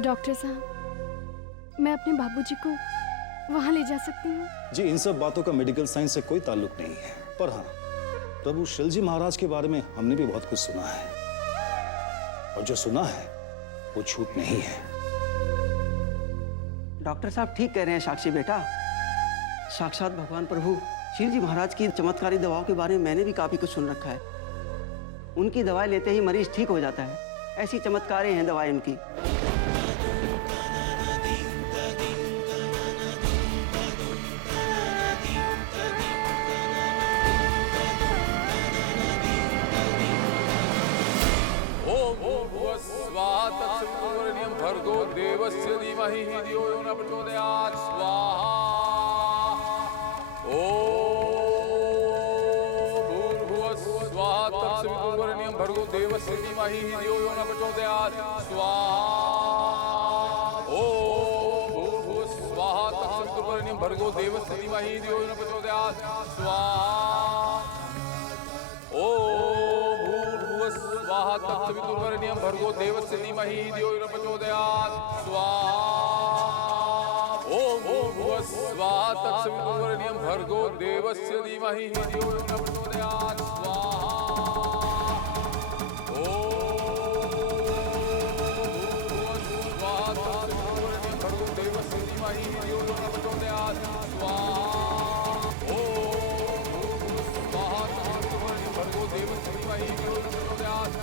डॉक्टर साहब, मैं अपने बाबूजी को वहां ले जा सकती हूँ? जी, इन सब बातों का मेडिकल साइंस से कोई ताल्लुक नहीं है, पर हाँ, प्रभु शील जी महाराज के बारे में हमने भी बहुत कुछ सुना है और जो सुना है वो झूठ नहीं है। डॉक्टर साहब ठीक कह रहे हैं साक्षी बेटा। साक्षात भगवान प्रभु शील जी महाराज की चमत्कारी दवाओं के बारे में मैंने भी काफी कुछ सुन रखा है। उनकी दवाएं लेते ही मरीज ठीक हो जाता है। ऐसी चमत्कारी हैं दवाएं उनकी। भर्गो देवस्य धीमहि धियो यो न प्रचोदयात्। स्वाहा। ओम भूर्भुवः स्वाहा तत्सवितुर्वरेण्यं भर्गो देवस्य धीमहि धियो यो न प्रचोदयात्। स्वाहा। ओम भूर्भुवः स्वाहा तत्सवितुर्वरेण्यं भर्गो देवस्य धीमहि धियो यो न प्रचोदयात्। स्वाहा। स्वाहा तत्सवितुर्वरेण्यं भर्गो देवस्य धीमहि धियो यो न प्रचोदयात्। स्वाहा। ओम भूर्भुवः स्वाहा तत्सवितुर्वरेण्यं भर्गो देवस्य धीमहि धियो यो न प्रचोदयात्। स्वाहा। ओम भूर्भुवः स्वाहा तत्सवितुर्वरेण्यं भर्गो देवस्य धीमहि धियो यो न प्रचोदयात्। स्वाहा। ओम भूर्भुवः स्वाहा तत्सवितुर्वरेण्यं भर्गो देवस्य धीमहि धियो यो न प्रचोदयात्।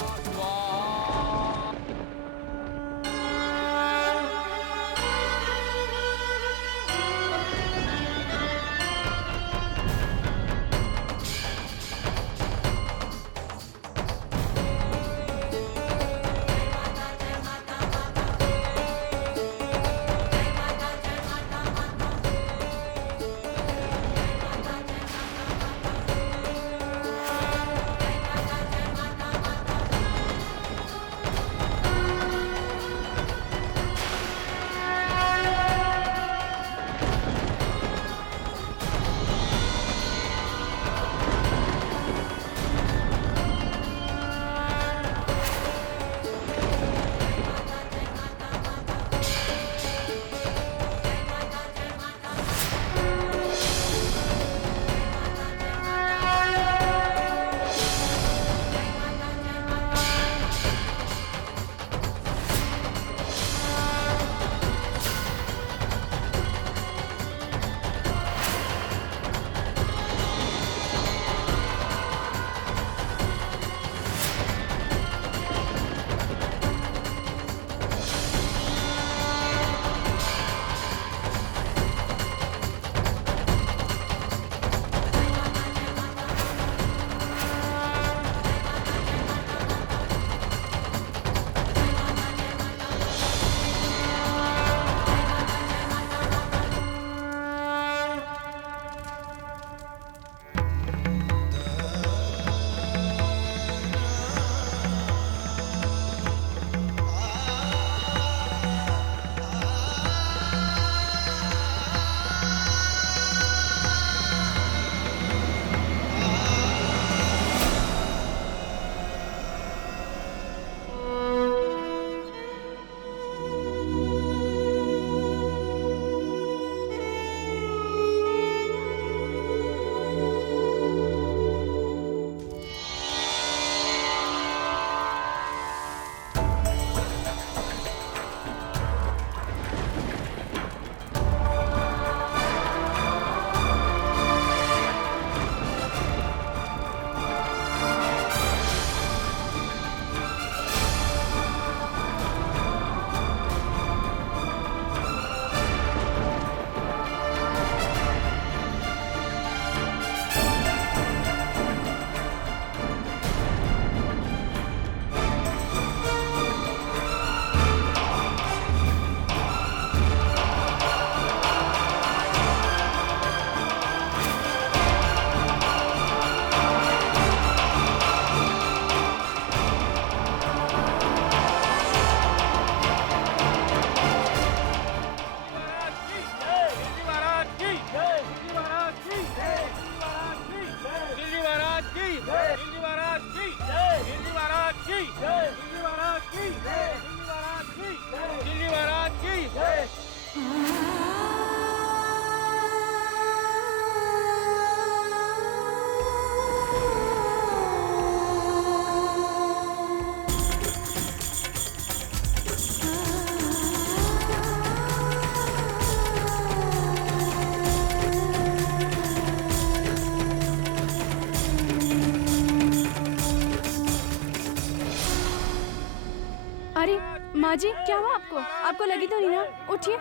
अरे माँ जी, क्या हुआ आपको? आपको लगी तो नहीं ना? उठिए।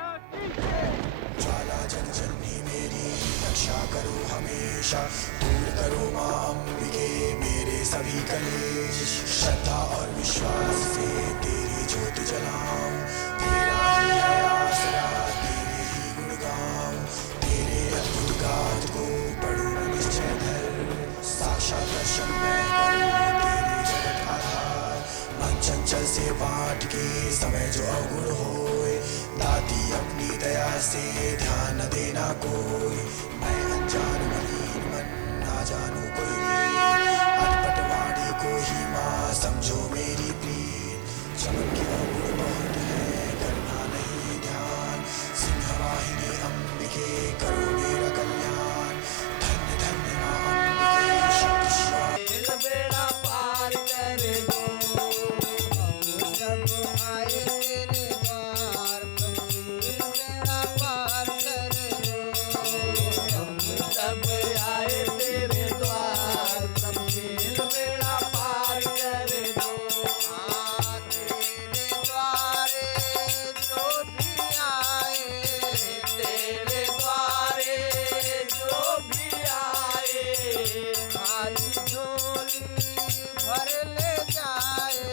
ज्वाला जन जननी मेरी रक्षा करो हमेशा, दूर करो माँ अंबिके मेरे सभी कलेश। श्रद्धा और विश्वास से तेरी ज्योत जलाऊं, तेरा ही है आसरा, तेरे ही गुण गाऊं। तेरे अद्भुत गाथ को पढ़ूं मैं निश्चय धर, साक्षात दर्शन मैं करूं तेरे जगत आधार। मन चंचल से बांट के समय जो अवगुण होए, दाती अपनी दया से ध्यान न देना कोई। मैं अनजान मलिन मन ना जानू कोई रीत, अटपट वाणी को ही माँ समझो मेरी प्रीत। चमन के अवगुण बहुत है करना नहीं ध्यान, सिंहवाहिनी अंबिके करो मेरा कल्याण। धन्य धन्य माँ अंबिके शक्ति शिवा। बेड़ा पार कर दो, हम सब आए तेरे द्वार। बेड़ा पार कर दो, हम सब आए तेरे द्वार। बेड़ा पार कर दो, तेरे द्वारे जो भी आए, तेरे द्वारे जो भी आए, खाली झोली भर ले जाए,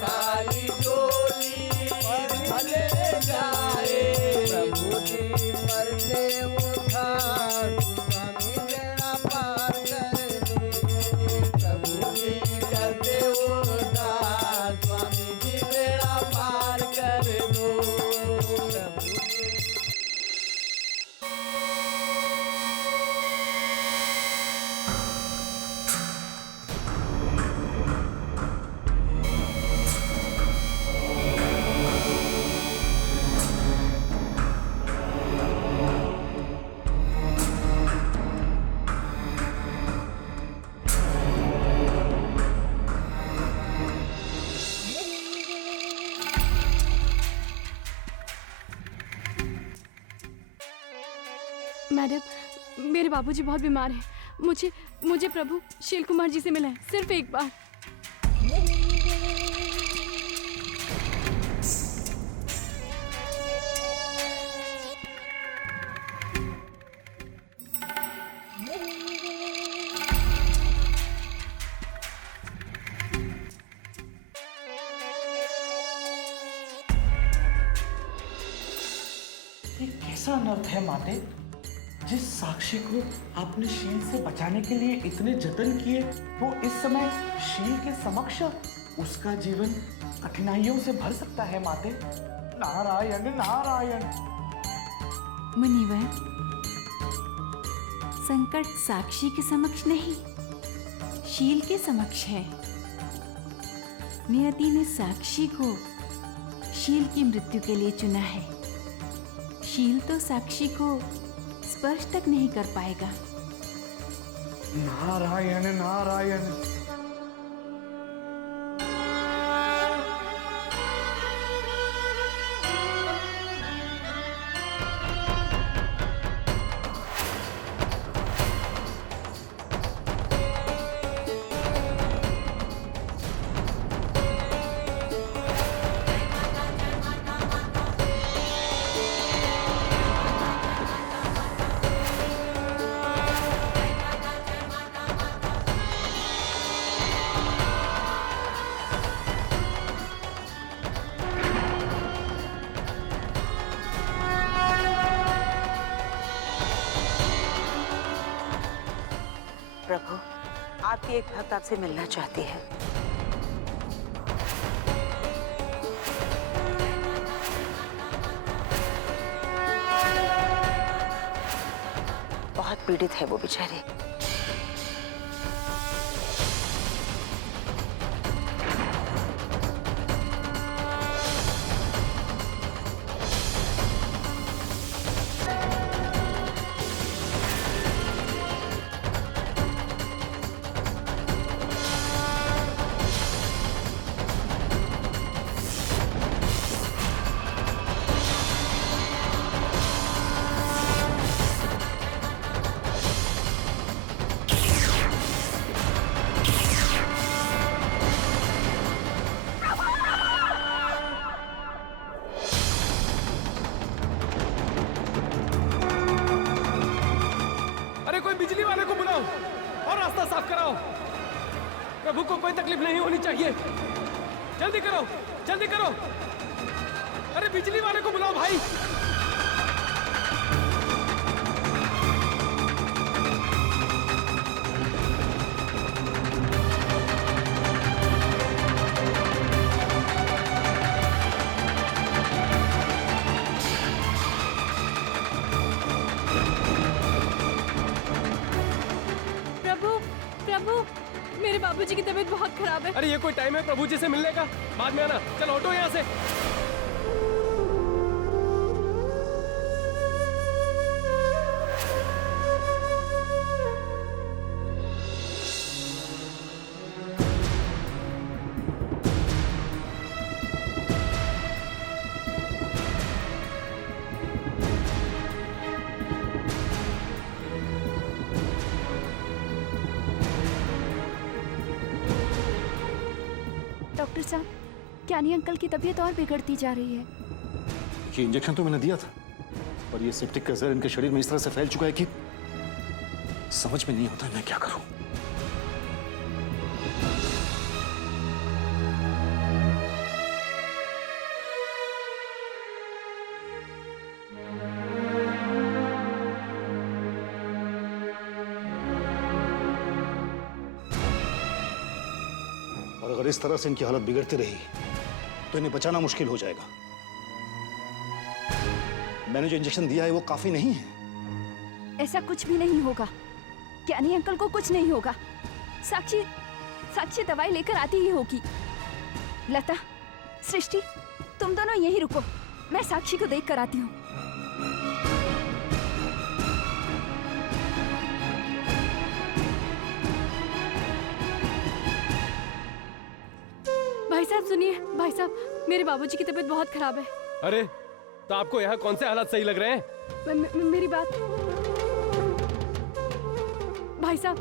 खाली झोली भर ले जाए। प्रभु जी मरते उद्धार, स्वामी बेड़ा पार कर दो। प्रभु जी करते उद्धार, स्वामी जी बेड़ा पार कर दो। प्रभु जी मैडम, मेरे बाबूजी बहुत बीमार हैं। मुझे प्रभु शील कुमार जी से मिला है, सिर्फ एक बार। ये कैसा अनर्थ है माते? जिस साक्षी को आपने शील से बचाने के लिए इतने जतन किए, वो इस समय शील के समक्ष उसका जीवन कठिनाइयों से भर सकता है माते। नारायण नारायण। मुनिवर, संकट साक्षी के समक्ष नहीं, शील के समक्ष है। नियति ने साक्षी को शील की मृत्यु के लिए चुना है। शील तो साक्षी को स्पर्श तक नहीं कर पाएगा। नारायण नारायण। प्रभु, आपकी एक भक्त आपसे मिलना चाहती है। बहुत पीड़ित है वो बेचारी। चाहिए। जल्दी करो, जल्दी करो। अरे बिजली वाले को बुलाओ भाई। प्रभु, मेरे बाबूजी की तबीयत बहुत खराब है। अरे ये कोई टाइम है प्रभु जी से मिलने का? बाद में आना। चल ऑटो यहाँ से। डॉक्टर साहब, ज्ञानी अंकल की तबीयत और बिगड़ती जा रही है। ये इंजेक्शन तो मैंने दिया था, पर ये सेप्टिक का जहर इनके शरीर में इस तरह से फैल चुका है कि समझ में नहीं होता मैं क्या करूं। और अगर इस तरह से इनकी हालत बिगड़ती रही तो इन्हें बचाना मुश्किल हो जाएगा। मैंने जो इंजेक्शन दिया है वो काफी नहीं है। ऐसा कुछ भी नहीं होगा, ज्ञानी अंकल को कुछ नहीं होगा। साक्षी दवाई लेकर आती ही होगी। लता, सृष्टि, तुम दोनों यहीं रुको, मैं साक्षी को देख कर आती हूँ। भाई साहब सुनिए, भाई साहब मेरे बाबूजी की तबीयत बहुत खराब है। अरे तो आपको यहाँ कौन से हालात सही लग रहे हैं? मेरी बात, भाई साहब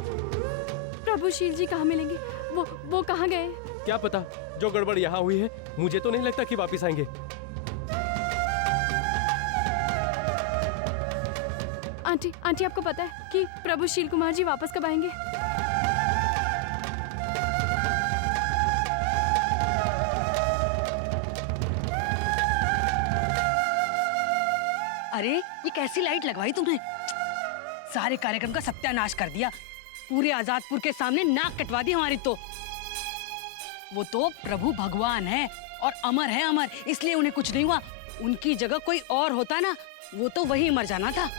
प्रभु शील जी कहाँ मिलेंगे? वो कहाँ गए? क्या पता, जो गड़बड़ यहाँ हुई है मुझे तो नहीं लगता कि वापिस आएंगे। आंटी आपको पता है कि प्रभु शील कुमार जी वापस कब आएंगे? अरे ये कैसी लाइट लगवाई तुमने? सारे कार्यक्रम का सत्यानाश कर दिया। पूरे आजादपुर के सामने नाक कटवा दी हमारी। तो वो तो प्रभु भगवान है और अमर है, अमर, इसलिए उन्हें कुछ नहीं हुआ। उनकी जगह कोई और होता ना, वो तो वही मर जाना था।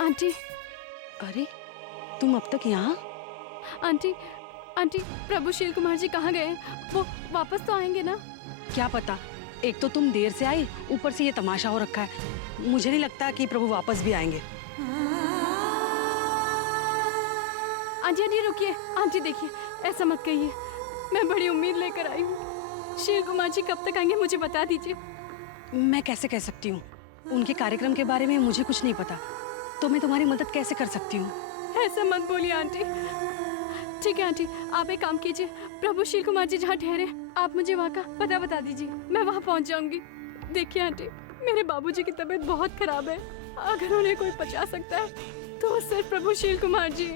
आंटी, अरे तुम अब तक यहाँ? आंटी प्रभु शील कुमार जी कहाँ गए? वो वापस तो आएंगे ना? क्या पता, एक तो तुम देर से आई, ऊपर से ये तमाशा हो रखा है। मुझे नहीं लगता कि प्रभु वापस भी आएंगे। आंटी रुकिए, आंटी देखिए, ऐसा मत कहिए। मैं बड़ी उम्मीद लेकर आई हूँ। शील कुमार जी कब तक आएंगे मुझे बता दीजिए। मैं कैसे कह सकती हूँ? उनके कार्यक्रम के बारे में मुझे कुछ नहीं पता, तो मैं तुम्हारी मदद कैसे कर सकती हूँ? ऐसा मत बोलिए आंटी। ठीक है आंटी, आप एक काम कीजिए, प्रभु शील कुमार जी जहाँ ठहरे आप मुझे वहाँ का पता बता दीजिए, मैं वहाँ पहुँच जाऊंगी। देखिए आंटी, मेरे बाबूजी की तबीयत बहुत खराब है। अगर उन्हें कोई बचा सकता है तो सिर्फ प्रभु शील कुमार जी।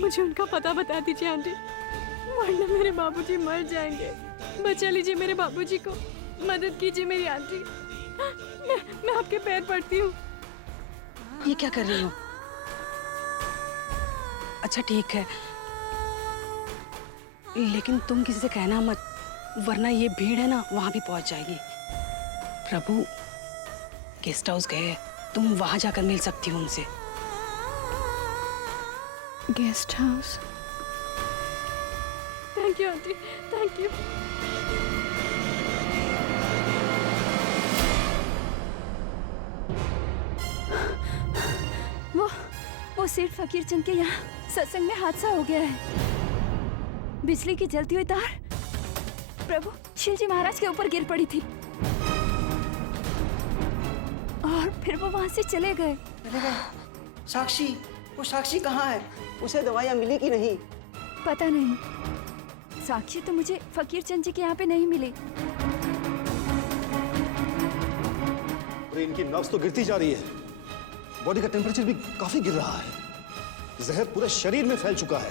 मुझे उनका पता बता दीजिए आंटी, वरना मेरे बाबूजी मर जाएंगे। बचा लीजिए मेरे बाबूजी को, मदद कीजिए मेरी आंटी। मैं आपके पैर पड़ती हूँ। ये क्या कर रही हो? अच्छा ठीक है, लेकिन तुम किसी से कहना मत, वरना ये भीड़ है ना वहां भी पहुंच जाएगी। प्रभु गेस्ट हाउस गए, तुम वहां जाकर मिल सकती हो उनसे। Guest house? Thank you aunty, thank you. वो सेठ फकीर चंद के यहाँ सत्संग में हादसा हो गया है। बिजली की जलती हुई तार प्रभु शील जी महाराज के ऊपर गिर पड़ी थी और फिर वो वहां से चले गए। साक्षी, वो साक्षी कहाँ है? उसे दवाइयाँ मिली कि नहीं? पता नहीं, साक्षी तो मुझे फकीर चंद जी के यहाँ पे नहीं मिली। अरे इनकी नब्ज तो गिरती जा रही है, बॉडी का टेम्परेचर भी काफी गिर रहा है, जहर पूरे शरीर में फैल चुका है।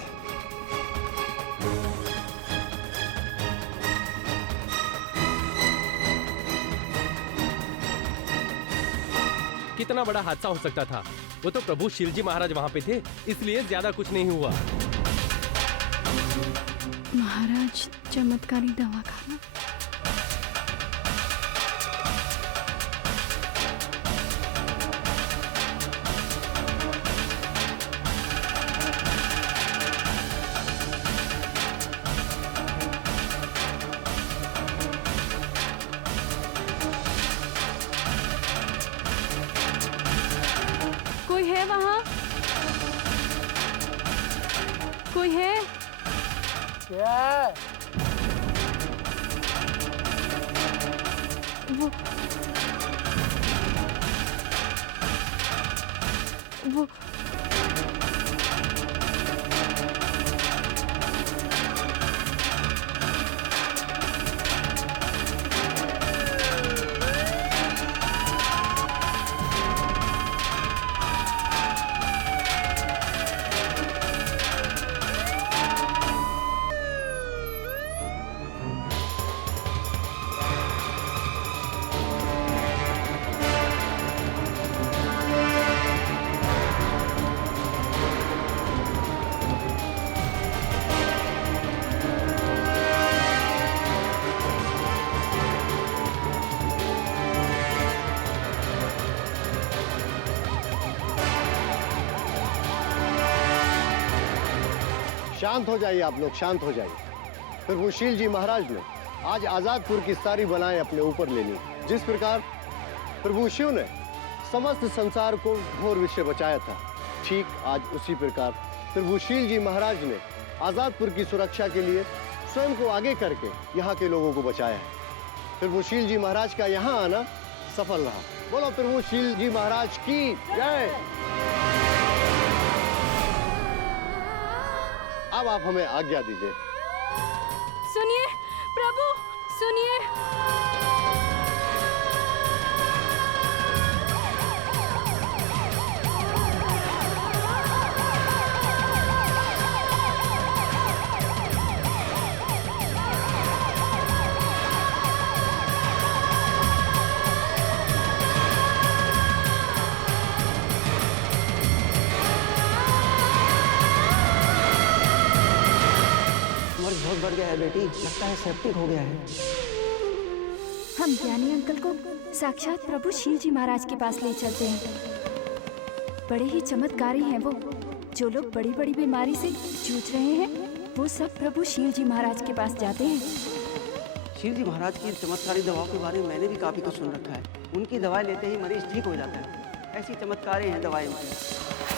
कितना बड़ा हादसा हो सकता था। वो तो प्रभु शीलजी महाराज वहां पे थे, इसलिए ज्यादा कुछ नहीं हुआ। महाराज चमत्कारी दवा खाना। कोई है वहां? कोई है? क्या? वो शांत हो जाइए आप लोग, शांत हो जाइए। फिर वो शील जी महाराज ने आज आजादपुर की सारी बलाएं अपने ऊपर ले ली। जिस प्रकार प्रभु शिव ने समस्त संसार को घोर विष से बचाया था, ठीक आज उसी प्रकार प्रभु शील जी महाराज ने आजादपुर की सुरक्षा के लिए स्वयं को आगे करके यहाँ के लोगों को बचाया है। प्रभु शील जी महाराज का यहाँ आना सफल रहा। बोलो प्रभु शील जी महाराज की जय। अब आप हमें आज्ञा दीजिए। सुनिए प्रभु, सुनिए। बहुत बढ़ गया है बेटी, लगता है सेप्टिक हो गया है। हम ज्ञानी अंकल को साक्षात प्रभु शील जी महाराज के पास ले चलते हैं। बड़े ही चमत्कारी हैं वो। जो लोग बड़ी बड़ी बीमारी से जूझ रहे हैं, वो सब प्रभु शील जी महाराज के पास जाते हैं। शील जी महाराज की चमत्कारी दवाओं के बारे में मैंने भी काफी कुछ सुन रखा है। उनकी दवाई लेते ही मरीज ठीक हो जाता है। ऐसी चमत्कारी हैं दवाएं उनकी।